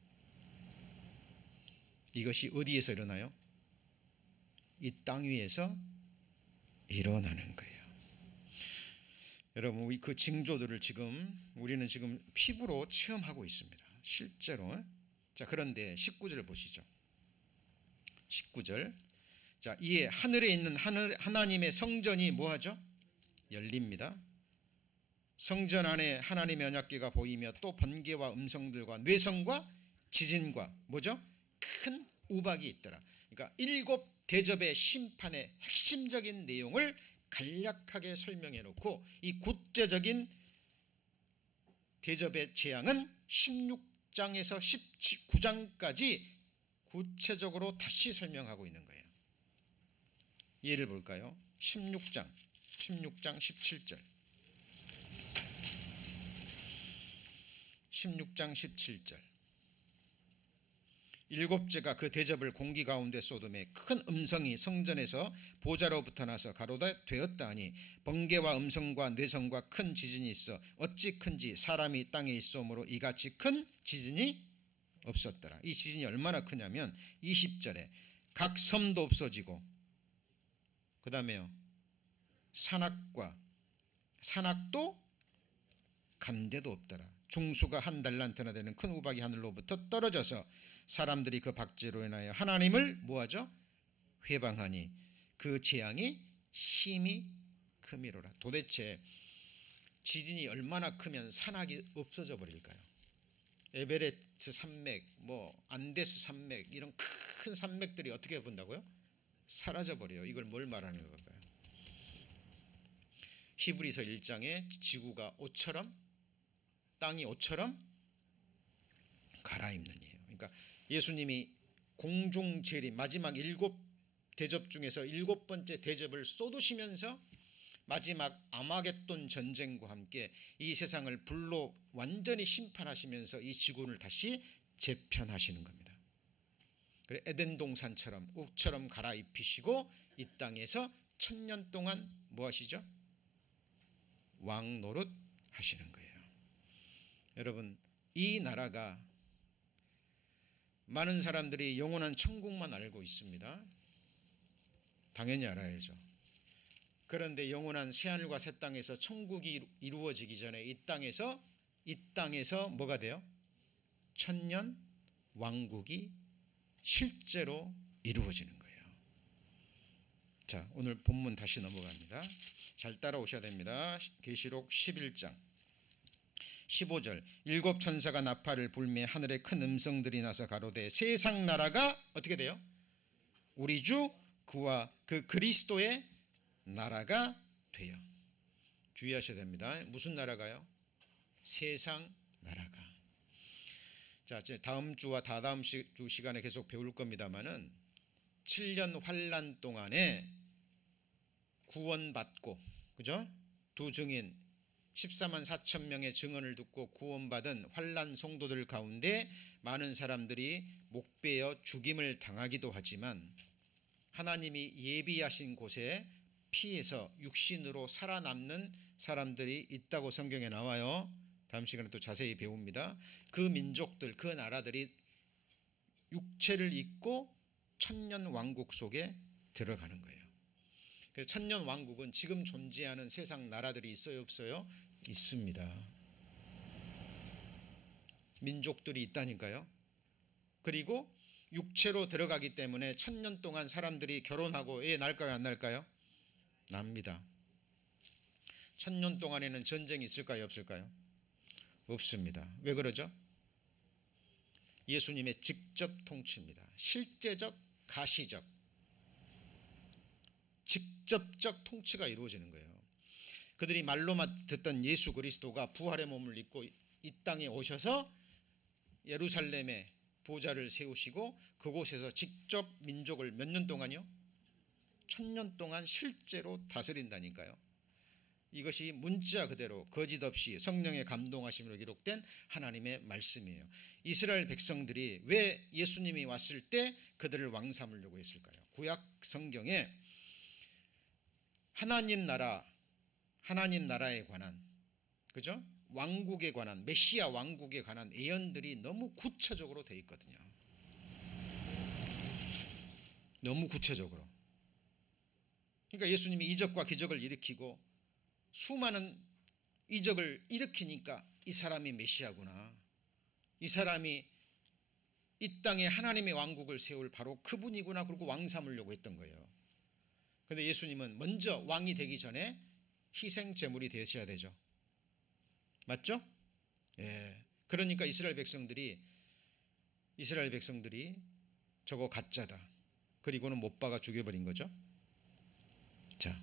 이것이 어디에서 일어나요? 이 땅 위에서 일어나는 거예요. 여러분, 그 징조들을 우리는 지금 피부로 체험하고 있습니다. 실제로. 자, 그런데 19절 보시죠. 19절. 자, 이에 하늘에 있는 하나님의 성전이 뭐하죠? 열립니다. 성전 안에 하나님의 언약궤가 보이며 또 번개와 음성들과 뇌성과 지진과 뭐죠? 큰 우박이 있더라. 그러니까 7 대접의 심판의 핵심적인 내용을 간략하게 설명해 놓고 이 구체적인 대접의 재앙은 16장에서 19장까지 구체적으로 다시 설명하고 있는 거예요. 예를 볼까요? 16장 17절. 16장 17절. 일곱째가 그 대접을 공기 가운데 쏟음에 큰 음성이 성전에서 보좌로부터 나서 가로되 되었다 하니 번개와 음성과 뇌성과 큰 지진이 있어 어찌 큰지 사람이 땅에 있으므로 이같이 큰 지진이 없었더라. 이 지진이 얼마나 크냐면 20절에 각 섬도 없어지고 그 다음에요, 산악도 간데도 없더라. 중수가 한 달란트나 되는 큰 우박이 하늘로부터 떨어져서 사람들이 그 박제로 인하여 하나님을 뭐하죠? 회방하니 그 재앙이 심히 크미로라. 도대체 지진이 얼마나 크면 산악이 없어져 버릴까요? 에베레스트 산맥, 안데스 산맥, 이런 큰 산맥들이 어떻게 본다고요? 사라져 버려요. 이걸 뭘 말하는 걸까요? 히브리서 1장에 지구가 옷처럼, 땅이 옷처럼 갈아입는 이에요. 그러니까 예수님이 공중 재림 마지막 7대접 중에서 7번째 대접을 쏟으시면서 마지막 아마겟돈 전쟁과 함께 이 세상을 불로 완전히 심판하시면서 이 지구를 다시 재편하시는 겁니다. 그래 에덴 동산처럼 옥처럼 갈아입히시고 이 땅에서 1000년 동안 뭐 하시죠? 왕 노릇 하시는 거예요. 여러분, 이 나라가 많은 사람들이 영원한 천국만 알고 있습니다. 당연히 알아야죠. 그런데 영원한 새하늘과 새 땅에서 천국이 이루어지기 전에 이 땅에서 뭐가 돼요? 천년 왕국이 실제로 이루어지는 거예요. 자, 오늘 본문 다시 넘어갑니다. 잘 따라오셔야 됩니다. 계시록 11장 15절. 7천사가 나팔을 불매 하늘에 큰 음성들이 나서 가로되 세상 나라가 어떻게 돼요? 우리 주 그와 그 그리스도의 나라가 돼요. 주의하셔야 됩니다. 무슨 나라가요? 세상 나라가. 자, 다음 주와 다다음 주 시간에 계속 배울 겁니다만은 7년 환란 동안에 구원받고, 그죠? 두 증인 14만 4천 명의 증언을 듣고 구원받은 환란 성도들 가운데 많은 사람들이 목베어 죽임을 당하기도 하지만 하나님이 예비하신 곳에 피해서 육신으로 살아남는 사람들이 있다고 성경에 나와요. 다음 시간에 또 자세히 배웁니다. 그 민족들, 그 나라들이 육체를 입고 천년 왕국 속에 들어가는 거예요. 그래서 천년 왕국은 지금 존재하는 세상 나라들이 있어요, 없어요? 있습니다. 민족들이 있다니까요. 그리고 육체로 들어가기 때문에 천년 동안 사람들이 결혼하고 애 날까요, 안 날까요? 납니다. 천년 동안에는 전쟁이 있을까요, 없을까요? 없습니다. 왜 그러죠? 예수님의 직접 통치입니다. 실제적, 가시적, 직접적 통치가 이루어지는 거예요. 그들이 말로만 듣던 예수 그리스도가 부활의 몸을 입고 이 땅에 오셔서 예루살렘에 보좌를 세우시고 그곳에서 직접 민족을 몇 년 동안요? 1000년 동안 실제로 다스린다니까요. 이것이 문자 그대로 거짓 없이 성령의 감동하심으로 기록된 하나님의 말씀이에요. 이스라엘 백성들이 왜 예수님이 왔을 때 그들을 왕 삼으려고 했을까요? 구약 성경에 하나님 나라에 관한, 그죠? 왕국에 관한, 메시아 왕국에 관한 예언들이 너무 구체적으로 되어 있거든요. 너무 구체적으로. 그러니까 예수님이 이적과 기적을 일으키고 수많은 이적을 일으키니까 이 사람이 메시아구나, 이 사람이 이 땅에 하나님의 왕국을 세울 바로 그분이구나, 그리고 왕 삼으려고 했던 거예요. 그런데 예수님은 먼저 왕이 되기 전에 희생 제물이 되셔야 되죠. 맞죠? 예. 그러니까 이스라엘 백성들이 저거 가짜다, 그리고는 못 박아 죽여버린 거죠. 자,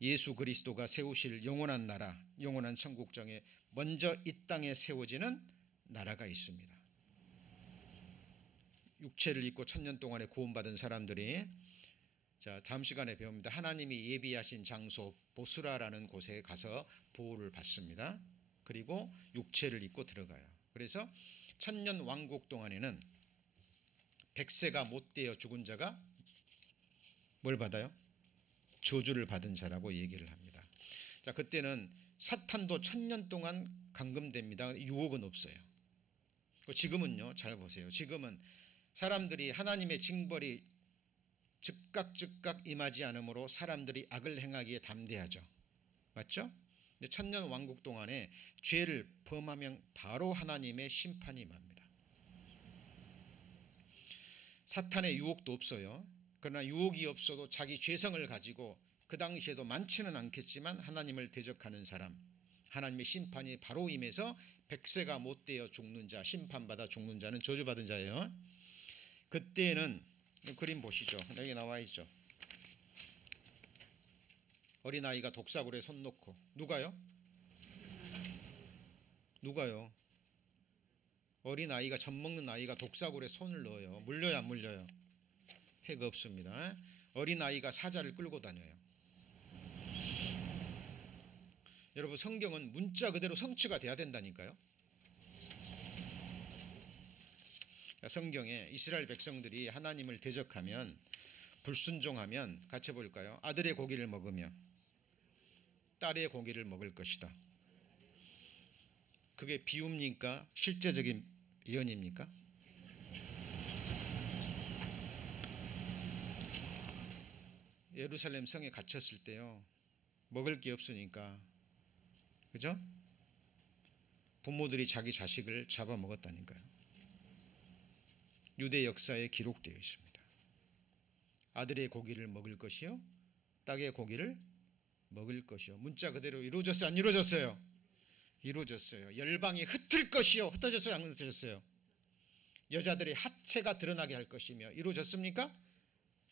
예수 그리스도가 세우실 영원한 나라, 영원한 천국정에 먼저 이 땅에 세워지는 나라가 있습니다. 육체를 입고 1000년 동안에 구원받은 사람들이, 자, 다음 시간에 배웁니다. 하나님이 예비하신 장소 보스라라는 곳에 가서 보호를 받습니다. 그리고 육체를 입고 들어가요. 그래서 1000년 왕국 동안에는 100세가 못 되어 죽은 자가 뭘 받아요? 저주를 받은 자라고 얘기를 합니다. 자, 그때는 사탄도 1000년 동안 감금됩니다. 유혹은 없어요. 지금은요, 잘 보세요. 지금은 사람들이 하나님의 징벌이 즉각 임하지 않으므로 사람들이 악을 행하기에 담대하죠. 맞죠? 근데 1000년 왕국 동안에 죄를 범하면 바로 하나님의 심판이 임합니다. 사탄의 유혹도 없어요. 그러나 유혹이 없어도 자기 죄성을 가지고 그 당시에도 많지는 않겠지만 하나님을 대적하는 사람, 하나님의 심판이 바로 임해서 100세가 못 되어 죽는 자, 심판받아 죽는 자는 저주받은 자예요. 그때는 그림 보시죠. 여기 나와 있죠. 어린아이가 독사굴에 손 놓고, 누가요? 어린 아이가, 젖 먹는 아이가 독사골에 손을 넣어요. 물려요, 안 물려요? 해가 없습니다. 어린 아이가 사자를 끌고 다녀요. 여러분, 성경은 문자 그대로 성취가 돼야 된다니까요. 성경에 이스라엘 백성들이 하나님을 대적하면, 불순종하면 같이 볼까요? 아들의 고기를 먹으며 딸의 고기를 먹을 것이다. 그게 비유입니까? 실제적인 예언입니까? 예루살렘 성에 갇혔을 때요, 먹을 게 없으니까, 그죠? 부모들이 자기 자식을 잡아먹었다니까요. 유대 역사에 기록되어 있습니다. 아들의 고기를 먹을 것이요, 딸의 고기를 먹을 것이요. 문자 그대로 이루어졌어요, 안 이루어졌어요? 이루어졌어요. 열방이 흩을 것이요, 흩어졌어요, 안 흩어졌어요? 여자들의 하체가 드러나게 할 것이며, 이루어졌습니까?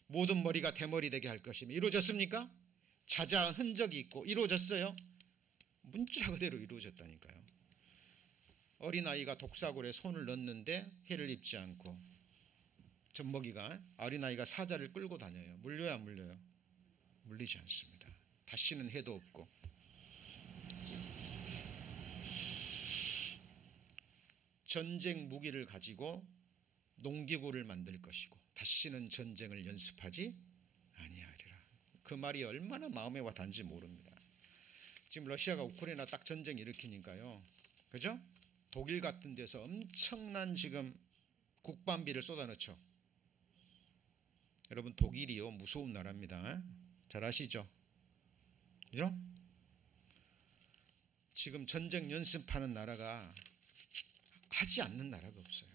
모든 머리가 대머리 되게 할 것이며, 이루어졌습니까? 자자한 흔적이 있고, 이루어졌어요? 문자 그대로 이루어졌다니까요. 어린아이가 독사골에 손을 넣는데 해를 입지 않고, 젖먹이가, 어린아이가 사자를 끌고 다녀요. 물려요, 안 물려요? 물리지 않습니다. 다시는 해도 없고, 전쟁 무기를 가지고 농기구를 만들 것이고, 다시는 전쟁을 연습하지 아니하리라. 그 말이 얼마나 마음에 와 닿는지 모릅니다. 지금 러시아가 우크라이나 딱 전쟁 일으키니까요, 그죠? 독일 같은 데서 엄청난 지금 국방비를 쏟아넣죠. 여러분, 독일이요, 무서운 나라입니다. 잘 아시죠? 그죠? 지금 전쟁 연습하는 나라가, 하지 않는 나라가 없어요.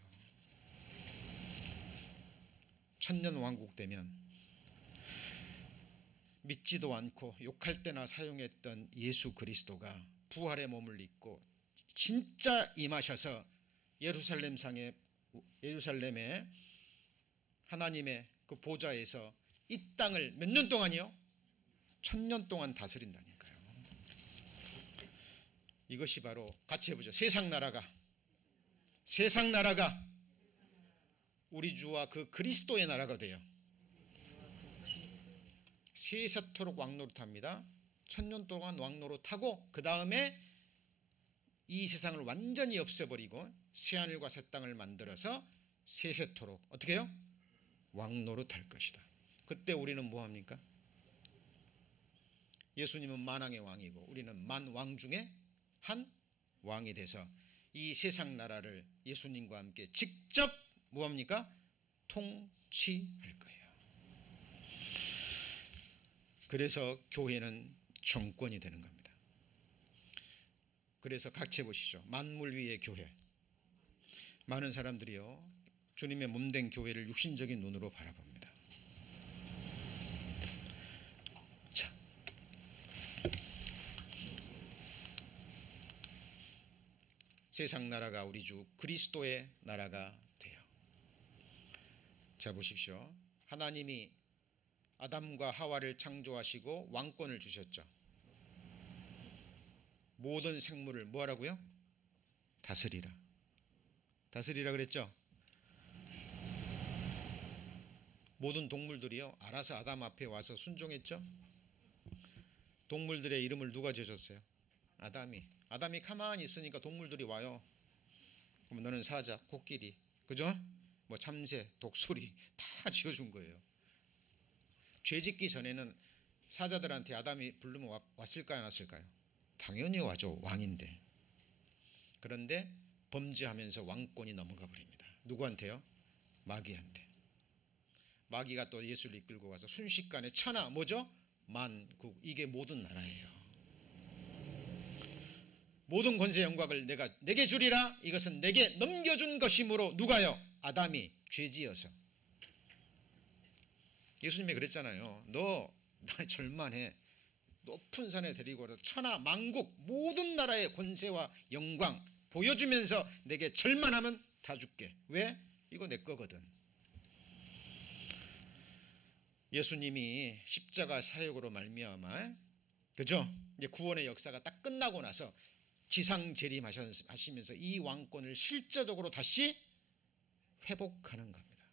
천년 왕국 되면 믿지도 않고 욕할 때나 사용했던 예수 그리스도가 부활의 몸을 입고 진짜 임하셔서 예루살렘에 하나님의 그 보좌에서 이 땅을 몇 년 동안이요? 1000년 동안 다스린다니까요. 이것이 바로, 같이 해보죠. 세상 나라가 우리 주와 그 그리스도의 나라가 돼요. 세세토록 왕노릇합니다. 1000년 동안 왕노릇하고, 그 다음에 이 세상을 완전히 없애버리고 새하늘과 새 땅을 만들어서 세세토록 어떻게 해요? 왕노릇할 것이다. 그때 우리는 뭐합니까? 예수님은 만왕의 왕이고 우리는 만왕 중에 한 왕이 돼서 이 세상 나라를 예수님과 함께 직접 뭐합니까? 통치할 거예요. 그래서 교회는 정권이 되는 겁니다. 그래서 같이 해보시죠. 만물 위의 교회. 많은 사람들이요, 주님의 몸된 교회를 육신적인 눈으로 바라봅니다. 자, 세상 나라가 우리 주 그리스도의 나라가 돼요. 자, 보십시오. 하나님이 아담과 하와를 창조하시고 왕권을 주셨죠. 모든 생물을 뭐하라고요? 다스리라. 다스리라 그랬죠. 모든 동물들이요, 알아서 아담 앞에 와서 순종했죠. 동물들의 이름을 누가 지어줬어요? 아담이 가만히 있으니까 동물들이 와요. 그럼 너는 사자, 코끼리, 그죠? 뭐 참새, 독수리 다 지어준 거예요. 죄 짓기 전에는 사자들한테 아담이 부르면 왔을까요, 안 왔을까요? 당연히 와죠, 왕인데. 그런데 범죄하면서 왕권이 넘어가 버립니다. 누구한테요? 마귀한테. 마귀가 또 예수를 이끌고 가서 순식간에 천하 뭐죠? 만국, 이게 모든 나라예요. 모든 권세 영광을 내게 주리라. 이것은 내게 넘겨준 것이므로, 누가요? 아담이 죄지어서. 예수님이 그랬잖아요. 너 나 절만해. 높은 산에 데리고 가서 천하 만국 모든 나라의 권세와 영광 보여주면서 내게 절만하면 다 줄게. 왜? 이거 내 거거든. 예수님이 십자가 사역으로 말미암아, 그죠? 이제 구원의 역사가 딱 끝나고 나서 지상 재림하시면서 이 왕권을 실제적으로 다시 회복하는 겁니다.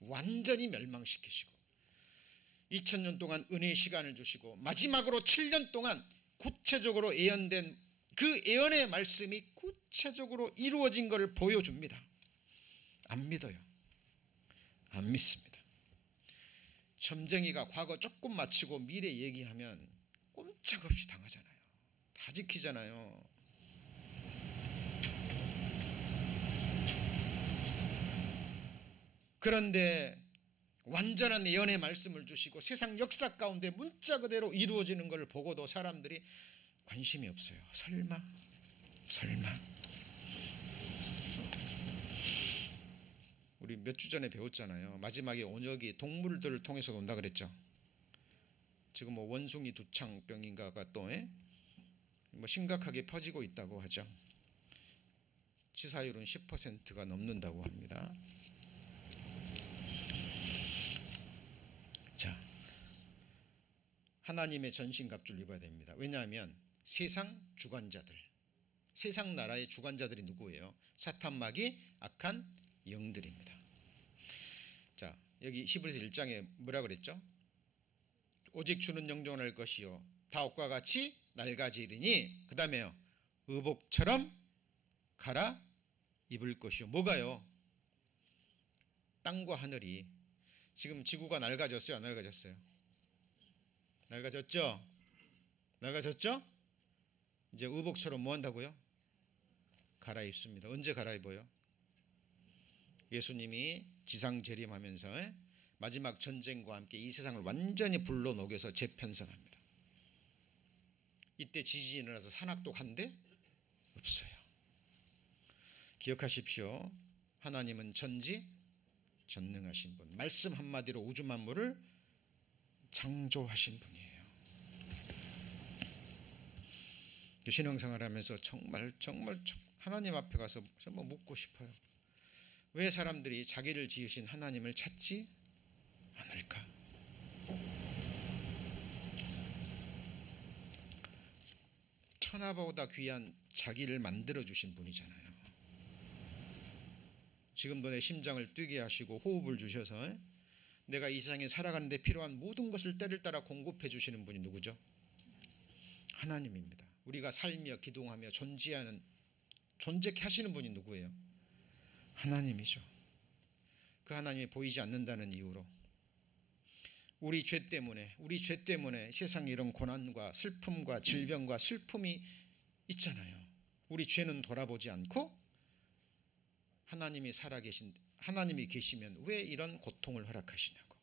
완전히 멸망시키시고 2000년 동안 은혜의 시간을 주시고 마지막으로 7년 동안 구체적으로 예언된 그 예언의 말씀이 구체적으로 이루어진 것을 보여줍니다. 안 믿어요. 안 믿습니다. 점쟁이가 과거 조금 마치고 미래 얘기하면 꼼짝없이 당하잖아요. 다 지키잖아요. 그런데 완전한 예언의 말씀을 주시고 세상 역사 가운데 문자 그대로 이루어지는 것을 보고도 사람들이 관심이 없어요. 설마. 우리 몇 주 전에 배웠잖아요. 마지막에 온역이 동물들을 통해서 온다 그랬죠. 지금 뭐 원숭이 두창병인가가 또 뭐 심각하게 퍼지고 있다고 하죠. 치사율은 10%가 넘는다고 합니다. 자, 하나님의 전신갑주를 입어야 됩니다. 왜냐하면 세상 주관자들, 세상 나라의 주관자들이 누구예요? 사탄 마귀 악한 영들입니다. 자, 여기 히브리서 1장에 뭐라 그랬죠? 오직 주는 영존할 것이요 다 옷과 같이 낡아지리니 그 다음에요 의복처럼 갈아 입을 것이요. 뭐가요? 땅과 하늘이. 지금 지구가 낡아졌어요? 안 낡아졌어요? 낡아졌죠? 낡아졌죠? 이제 의복처럼 뭐 한다고요? 갈아입습니다. 언제 갈아입어요? 예수님이 지상 재림하면서 마지막 전쟁과 함께 이 세상을 완전히 불러 녹여서 재편성합니다. 이때 지진이 일어나서 산악독 한데 없어요. 기억하십시오. 하나님은 전지전능하신 분, 말씀 한마디로 우주 만물을 창조하신 분이에요. 신앙생활 하면서 정말 하나님 앞에 가서 정말 묻고 싶어요. 왜 사람들이 자기를 지으신 하나님을 찾지 않을까? 천하보다 귀한 자기를 만들어 주신 분이잖아요. 지금도 내 심장을 뛰게 하시고 호흡을 주셔서 내가 이 세상에 살아가는 데 필요한 모든 것을 때를 따라 공급해 주시는 분이 누구죠? 하나님입니다. 우리가 살며 기도하며 존재케 하시는 분이 누구예요? 하나님이죠. 그 하나님이 보이지 않는다는 이유로 우리 죄 때문에 세상에 이런 고난과 슬픔과 질병과 슬픔이 있잖아요. 우리 죄는 돌아보지 않고 하나님이 계시면 왜 이런 고통을 허락하시냐고.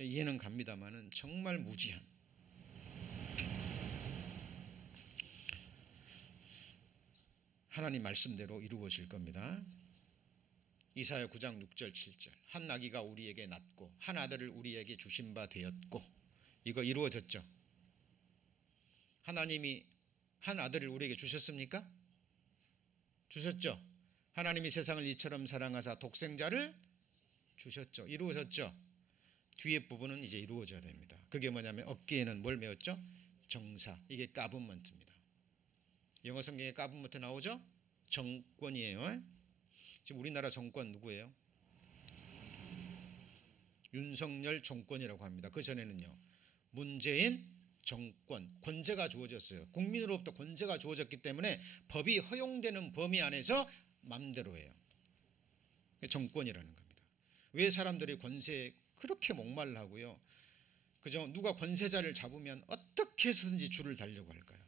이해는 갑니다만은 정말 무지한, 하나님 말씀대로 이루어질 겁니다. 이사야 9장 6절 7절 한 아기가 우리에게 낳고 한 아들을 우리에게 주신 바 되었고. 이거 이루어졌죠. 하나님이 한 아들을 우리에게 주셨습니까? 주셨죠. 하나님이 세상을 이처럼 사랑하사 독생자를 주셨죠. 이루어졌죠. 뒤에 부분은 이제 이루어져야 됩니다. 그게 뭐냐면 어깨에는 뭘 메었죠? 정사. 이게 가브먼트입니다. 영어 성경에 가브먼트 나오죠? 정권이에요. 지금 우리나라 정권 누구예요? 윤석열 정권이라고 합니다. 그 전에는요 문재인 정권, 권세가 주어졌어요. 국민으로부터 권세가 주어졌기 때문에 법이 허용되는 범위 안에서 맘대로 해요. 정권이라는 겁니다. 왜 사람들이 권세에 그렇게 목말라 하고요, 그죠? 누가 권세자를 잡으면 어떻게 해서든지 줄을 달려고 할까요?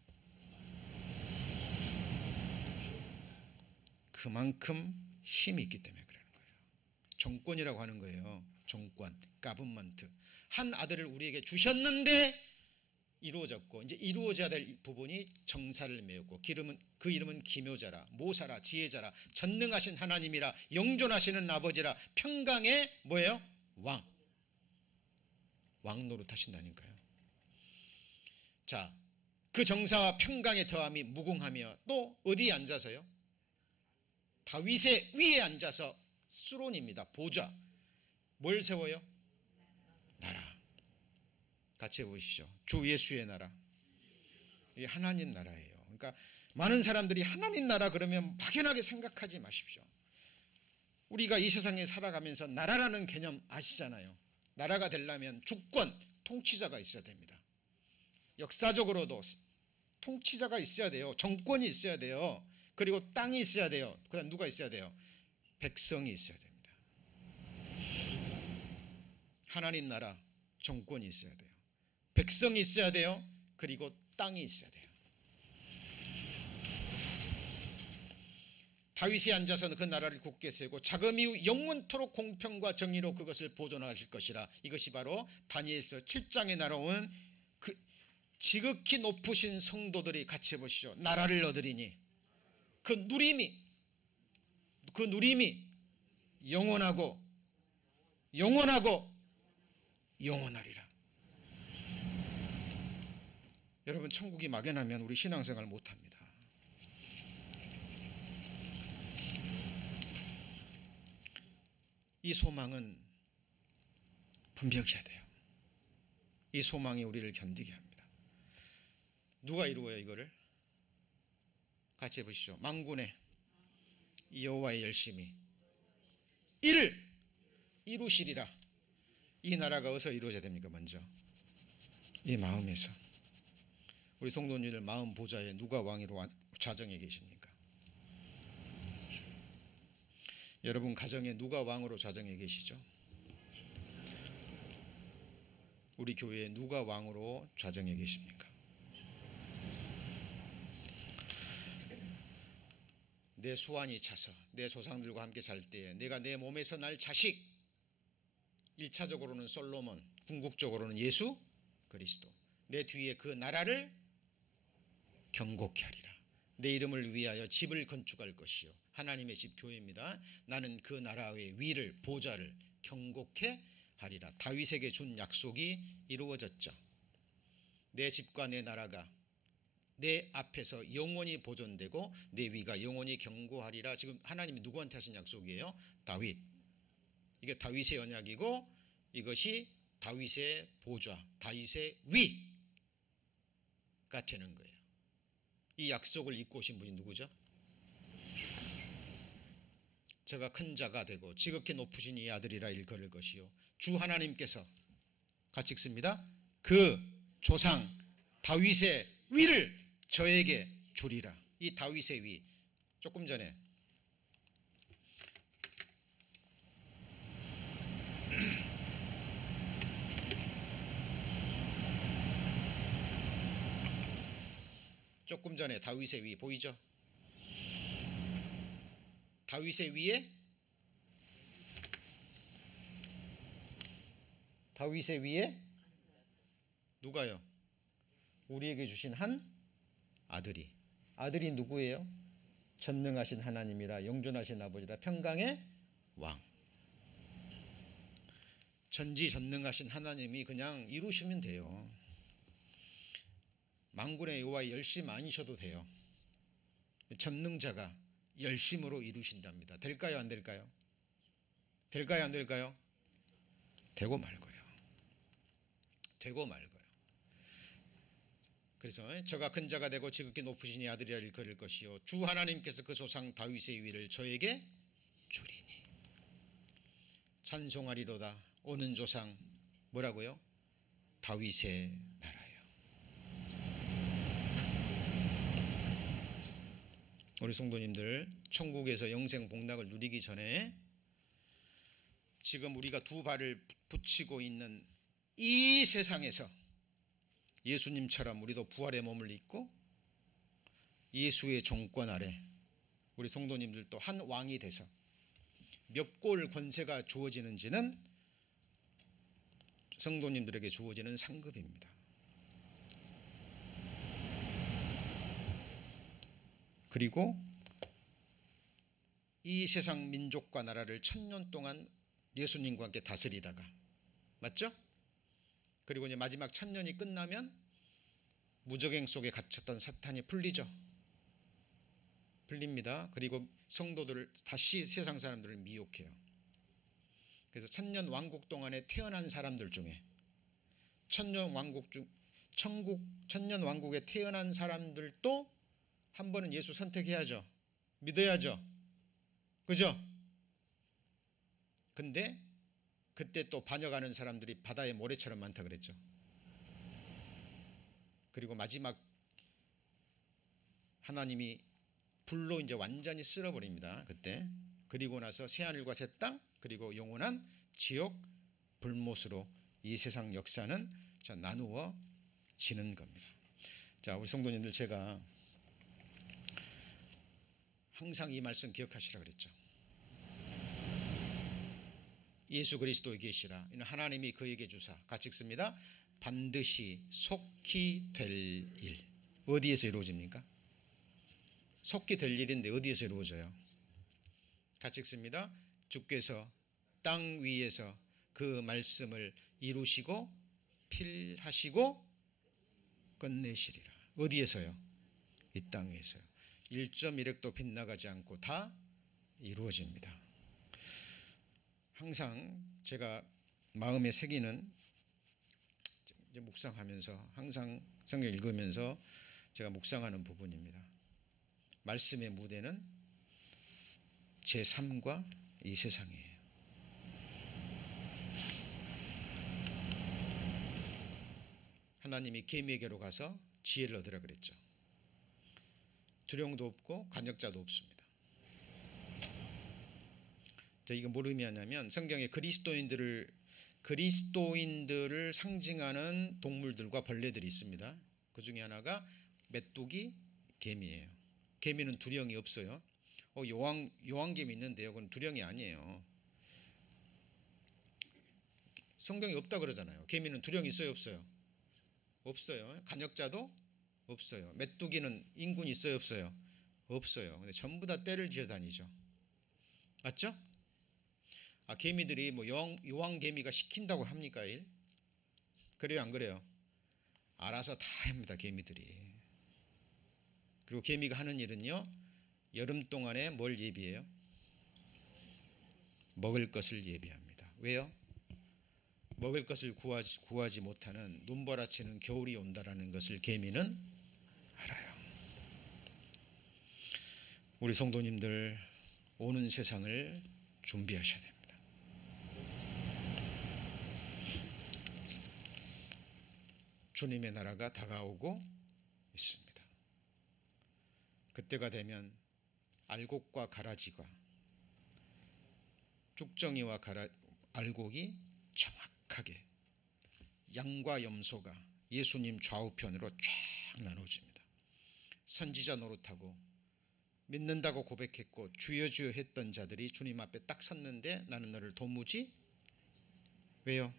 그만큼 힘이 있기 때문에 그러는 거예요. 정권이라고 하는 거예요. 정권, 가브먼트. 한 아들을 우리에게 주셨는데 이루어졌고, 이제 이루어져야 될 부분이 정사를 메웠고, 그 이름은 기묘자라, 모사라, 지혜자라, 전능하신 하나님이라, 영존하시는 아버지라, 평강의 뭐예요? 왕 노릇하신다니까요. 자, 그 정사와 평강의 더함이 무궁하며 또 어디에 앉아서요? 다윗의 위에 앉아서 수론입니다. 보좌. 뭘 세워요? 나라. 같이 해보시죠. 주 예수의 나라. 이게 하나님 나라예요. 그러니까 많은 사람들이 하나님 나라 그러면 막연하게 생각하지 마십시오. 우리가 이 세상에 살아가면서 나라라는 개념 아시잖아요. 나라가 되려면 주권, 통치자가 있어야 됩니다. 역사적으로도 통치자가 있어야 돼요. 정권이 있어야 돼요. 그리고 땅이 있어야 돼요. 그다음 누가 있어야 돼요? 백성이 있어야 됩니다. 하나님 나라 정권이 있어야 돼요. 백성이 있어야 돼요. 그리고 땅이 있어야 돼요. 다윗이 앉아서는 그 나라를 굳게 세우고 자금 이후 영원토록 공평과 정의로 그것을 보존하실 것이라. 이것이 바로 다니엘서 7장에 나오는 그 지극히 높으신 성도들이 같이 해보시죠. 나라를 얻으리니 그 누림이 영원하고 영원하리라. 여러분, 천국이 막연하면 우리 신앙생활 못합니다. 이 소망은 분명해야 돼요. 이 소망이 우리를 견디게 합니다. 누가 이루어요 이거를? 같이 해보시죠. 만군의 여호와의 열심히 이를 이루시리라. 이 나라가 어디서 이루어져야 됩니까? 먼저 이 마음에서. 우리 성도님들 마음 보좌에 누가 왕으로 좌정해 계십니까? 여러분 가정에 누가 왕으로 좌정해 계시죠? 우리 교회에 누가 왕으로 좌정해 계십니까? 내 수완이 차서 내 조상들과 함께 살 때에 내가 내 몸에서 날 자식, 1차적으로는 솔로몬, 궁극적으로는 예수 그리스도, 내 뒤에 그 나라를 경고케 하리라. 내 이름을 위하여 집을 건축할 것이요 하나님의 집 교회입니다. 나는 그 나라의 위를 보좌를 경고케 하리라. 다윗에게 준 약속이 이루어졌죠. 내 집과 내 나라가 내 앞에서 영원히 보존되고 내 위가 영원히 경고하리라. 지금 하나님이 누구한테 하신 약속이에요? 다윗. 이게 다윗의 언약이고 이것이 다윗의 보좌, 다윗의 위가 되는 거예요. 이 약속을 잊고 오신 분이 누구죠? 제가 큰 자가 되고 지극히 높으신 이 아들이라 일컬을 것이요 주 하나님께서 같이 읽습니다. 그 조상 다윗의 위를 저에게 주리라. 이 다윗의 위, 조금 전에 다윗의 위 보이죠? 다윗의 위에 누가요? 우리에게 주신 한 아들이 누구예요? 전능하신 하나님이라 영존하신 아버지라 평강의 왕. 전지전능하신 하나님이 그냥 이루시면 돼요. 만군의 여호와의 열심 아니셔도 돼요. 전능자가 열심으로 이루신답니다. 될까요? 안 될까요? 될까요? 안 될까요? 되고 말고요. 되고 말고요. 그래서 저가 큰 자가 되고 지극히 높으신 이 아들이라 일컬을 것이요 주 하나님께서 그 조상 다윗의 위를 저에게 주리니 찬송하리로다. 오는 조상 뭐라고요? 다윗의 나라예요. 우리 성도님들 천국에서 영생 복락을 누리기 전에 지금 우리가 두 발을 붙이고 있는 이 세상에서 예수님처럼 우리도 부활의 몸을 입고 예수의 종권 아래 우리 성도님들도 한 왕이 돼서 몇 골 권세가 주어지는지는 성도님들에게 주어지는 상급입니다. 그리고 이 세상 민족과 나라를 1000년 동안 예수님과 함께 다스리다가, 맞죠? 그리고 이제 마지막 1000년이 끝나면 무적행 속에 갇혔던 사탄이 풀립니다. 그리고 성도들을 다시 세상 사람들을 미혹해요. 그래서 1000년 왕국 동안에 태어난 사람들 중에 1000년 왕국에 태어난 사람들도 한 번은 예수 선택해야죠. 믿어야죠. 그죠? 근데 그때 또 반역하는 사람들이 바다의 모래처럼 많다 그랬죠. 그리고 마지막 하나님이 불로 이제 완전히 쓸어버립니다. 그때. 그리고 나서 새하늘과 새 땅, 그리고 영원한 지옥 불못으로 이 세상 역사는 나누어지는 겁니다. 자, 우리 성도님들, 제가 항상 이 말씀 기억하시라 그랬죠. 예수 그리스도에 계시라. 이는 하나님이 그에게 주사, 같이 읽습니다. 반드시 속히 될 일. 어디에서 이루어집니까? 속히 될 일인데 어디에서 이루어져요? 같이 읽습니다. 주께서 땅 위에서 그 말씀을 이루시고 필하시고 끝내시리라. 어디에서요? 이 땅 위에서요. 1.1획도 빗나가지 않고 다 이루어집니다. 항상 제가 마음에 새기는, 이제 묵상하면서, 항상 성경 읽으면서 제가 묵상하는 부분입니다. 말씀의 무대는 제 삶과 이 세상이에요. 하나님이 개미에게로 가서 지혜를 얻으라 그랬죠. 두령도 없고 간역자도 없습니다. 자, 이거 뭘 의미하냐면 성경에 그리스도인들을 상징하는 동물들과 벌레들이 있습니다. 그 중에 하나가 메뚜기, 개미예요. 개미는 두령이 없어요. 여왕개미 있는데요. 그건 두령이 아니에요. 성경이 없다 그러잖아요. 개미는 두령이 있어요, 없어요? 없어요. 간역자도 없어요. 메뚜기는 인군이 있어요, 없어요? 없어요. 근데 전부 다 떼를 지어 다니죠. 맞죠? 개미들이 뭐 여왕개미가 시킨다고 합니까, 일? 그래요, 안 그래요? 알아서 다 합니다, 개미들이. 그리고 개미가 하는 일은요, 여름 동안에 뭘 예비해요? 먹을 것을 예비합니다. 왜요? 먹을 것을 구하지 못하는 눈보라치는 겨울이 온다라는 것을 개미는 알아요. 우리 성도님들, 오는 세상을 준비하셔야 됩니다. 주님의 나라가 다가오고 있습니다. 그때가 되면 알곡과 가라지가, 쭉정이와 알곡이 정확하게 양과 염소가 예수님 좌우편으로 쫙 나눠집니다. 선지자 노릇하고 믿는다고 고백했고 주여 주여 했던 자들이 주님 앞에 딱 섰는데 나는 너를 도무지, 왜요?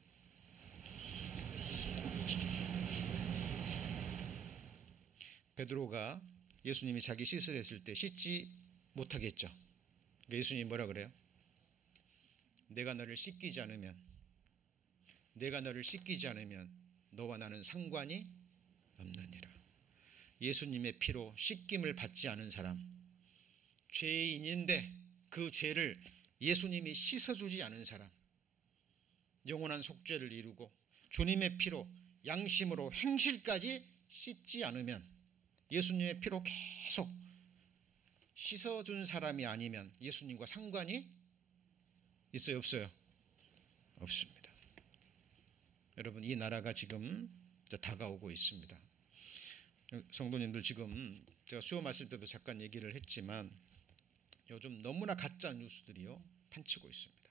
베드로가 예수님이 자기 씻으려 했을 때 씻지 못하겠죠. 예수님이 뭐라 그래요? 내가 너를 씻기지 않으면 너와 나는 상관이 없느니라. 예수님의 피로 씻김을 받지 않은 사람, 죄인인데 그 죄를 예수님이 씻어주지 않은 사람, 영원한 속죄를 이루고 주님의 피로 양심으로 행실까지 씻지 않으면, 예수님의 피로 계속 씻어준 사람이 아니면 예수님과 상관이 있어요, 없어요? 없습니다. 여러분, 이 나라가 지금 다가오고 있습니다. 성도님들, 지금 제가 수요 말씀 때도 잠깐 얘기를 했지만 요즘 너무나 가짜 뉴스들이요 판치고 있습니다.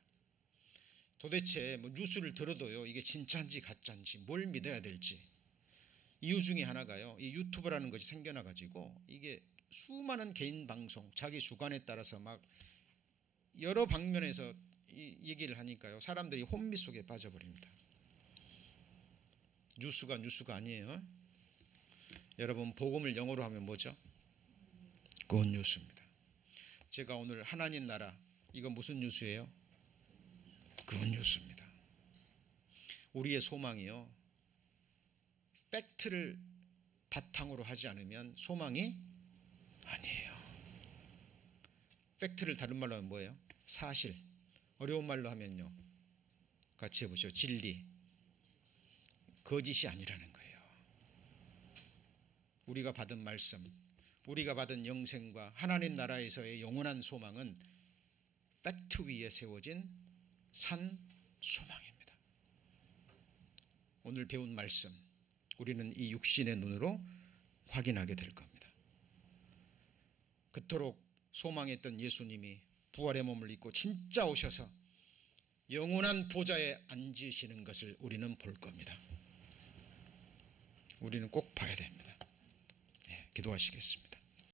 도대체 뭐 뉴스를 들어도요, 이게 진짜인지 가짜인지 뭘 믿어야 될지, 이유 중에 하나가요, 이 유튜브라는 것이 생겨나가지고 이게 수많은 개인 방송, 자기 주관에 따라서 막 여러 방면에서 이 얘기를 하니까요, 사람들이 혼미 속에 빠져버립니다. 뉴스가 아니에요. 여러분, 복음을 영어로 하면 뭐죠? good 뉴스입니다. 제가 오늘 하나님 나라, 이거 무슨 뉴스예요? good 뉴스입니다. 우리의 소망이요, 팩트를 바탕으로 하지 않으면 소망이 아니에요. 팩트를 다른 말로 하면 뭐예요? 사실. 어려운 말로 하면요, 같이 해보시죠. 진리. 거짓이 아니라는 거예요. 우리가 받은 말씀, 우리가 받은 영생과 하나님 나라에서의 영원한 소망은 팩트 위에 세워진 산 소망입니다. 오늘 배운 말씀 우리는 이 육신의 눈으로 확인하게 될 겁니다. 그토록 소망했던 예수님이 부활의 몸을 입고 진짜 오셔서 영원한 보좌에 앉으시는 것을 우리는 볼 겁니다. 우리는 꼭 봐야 됩니다. 기도하시겠습니다.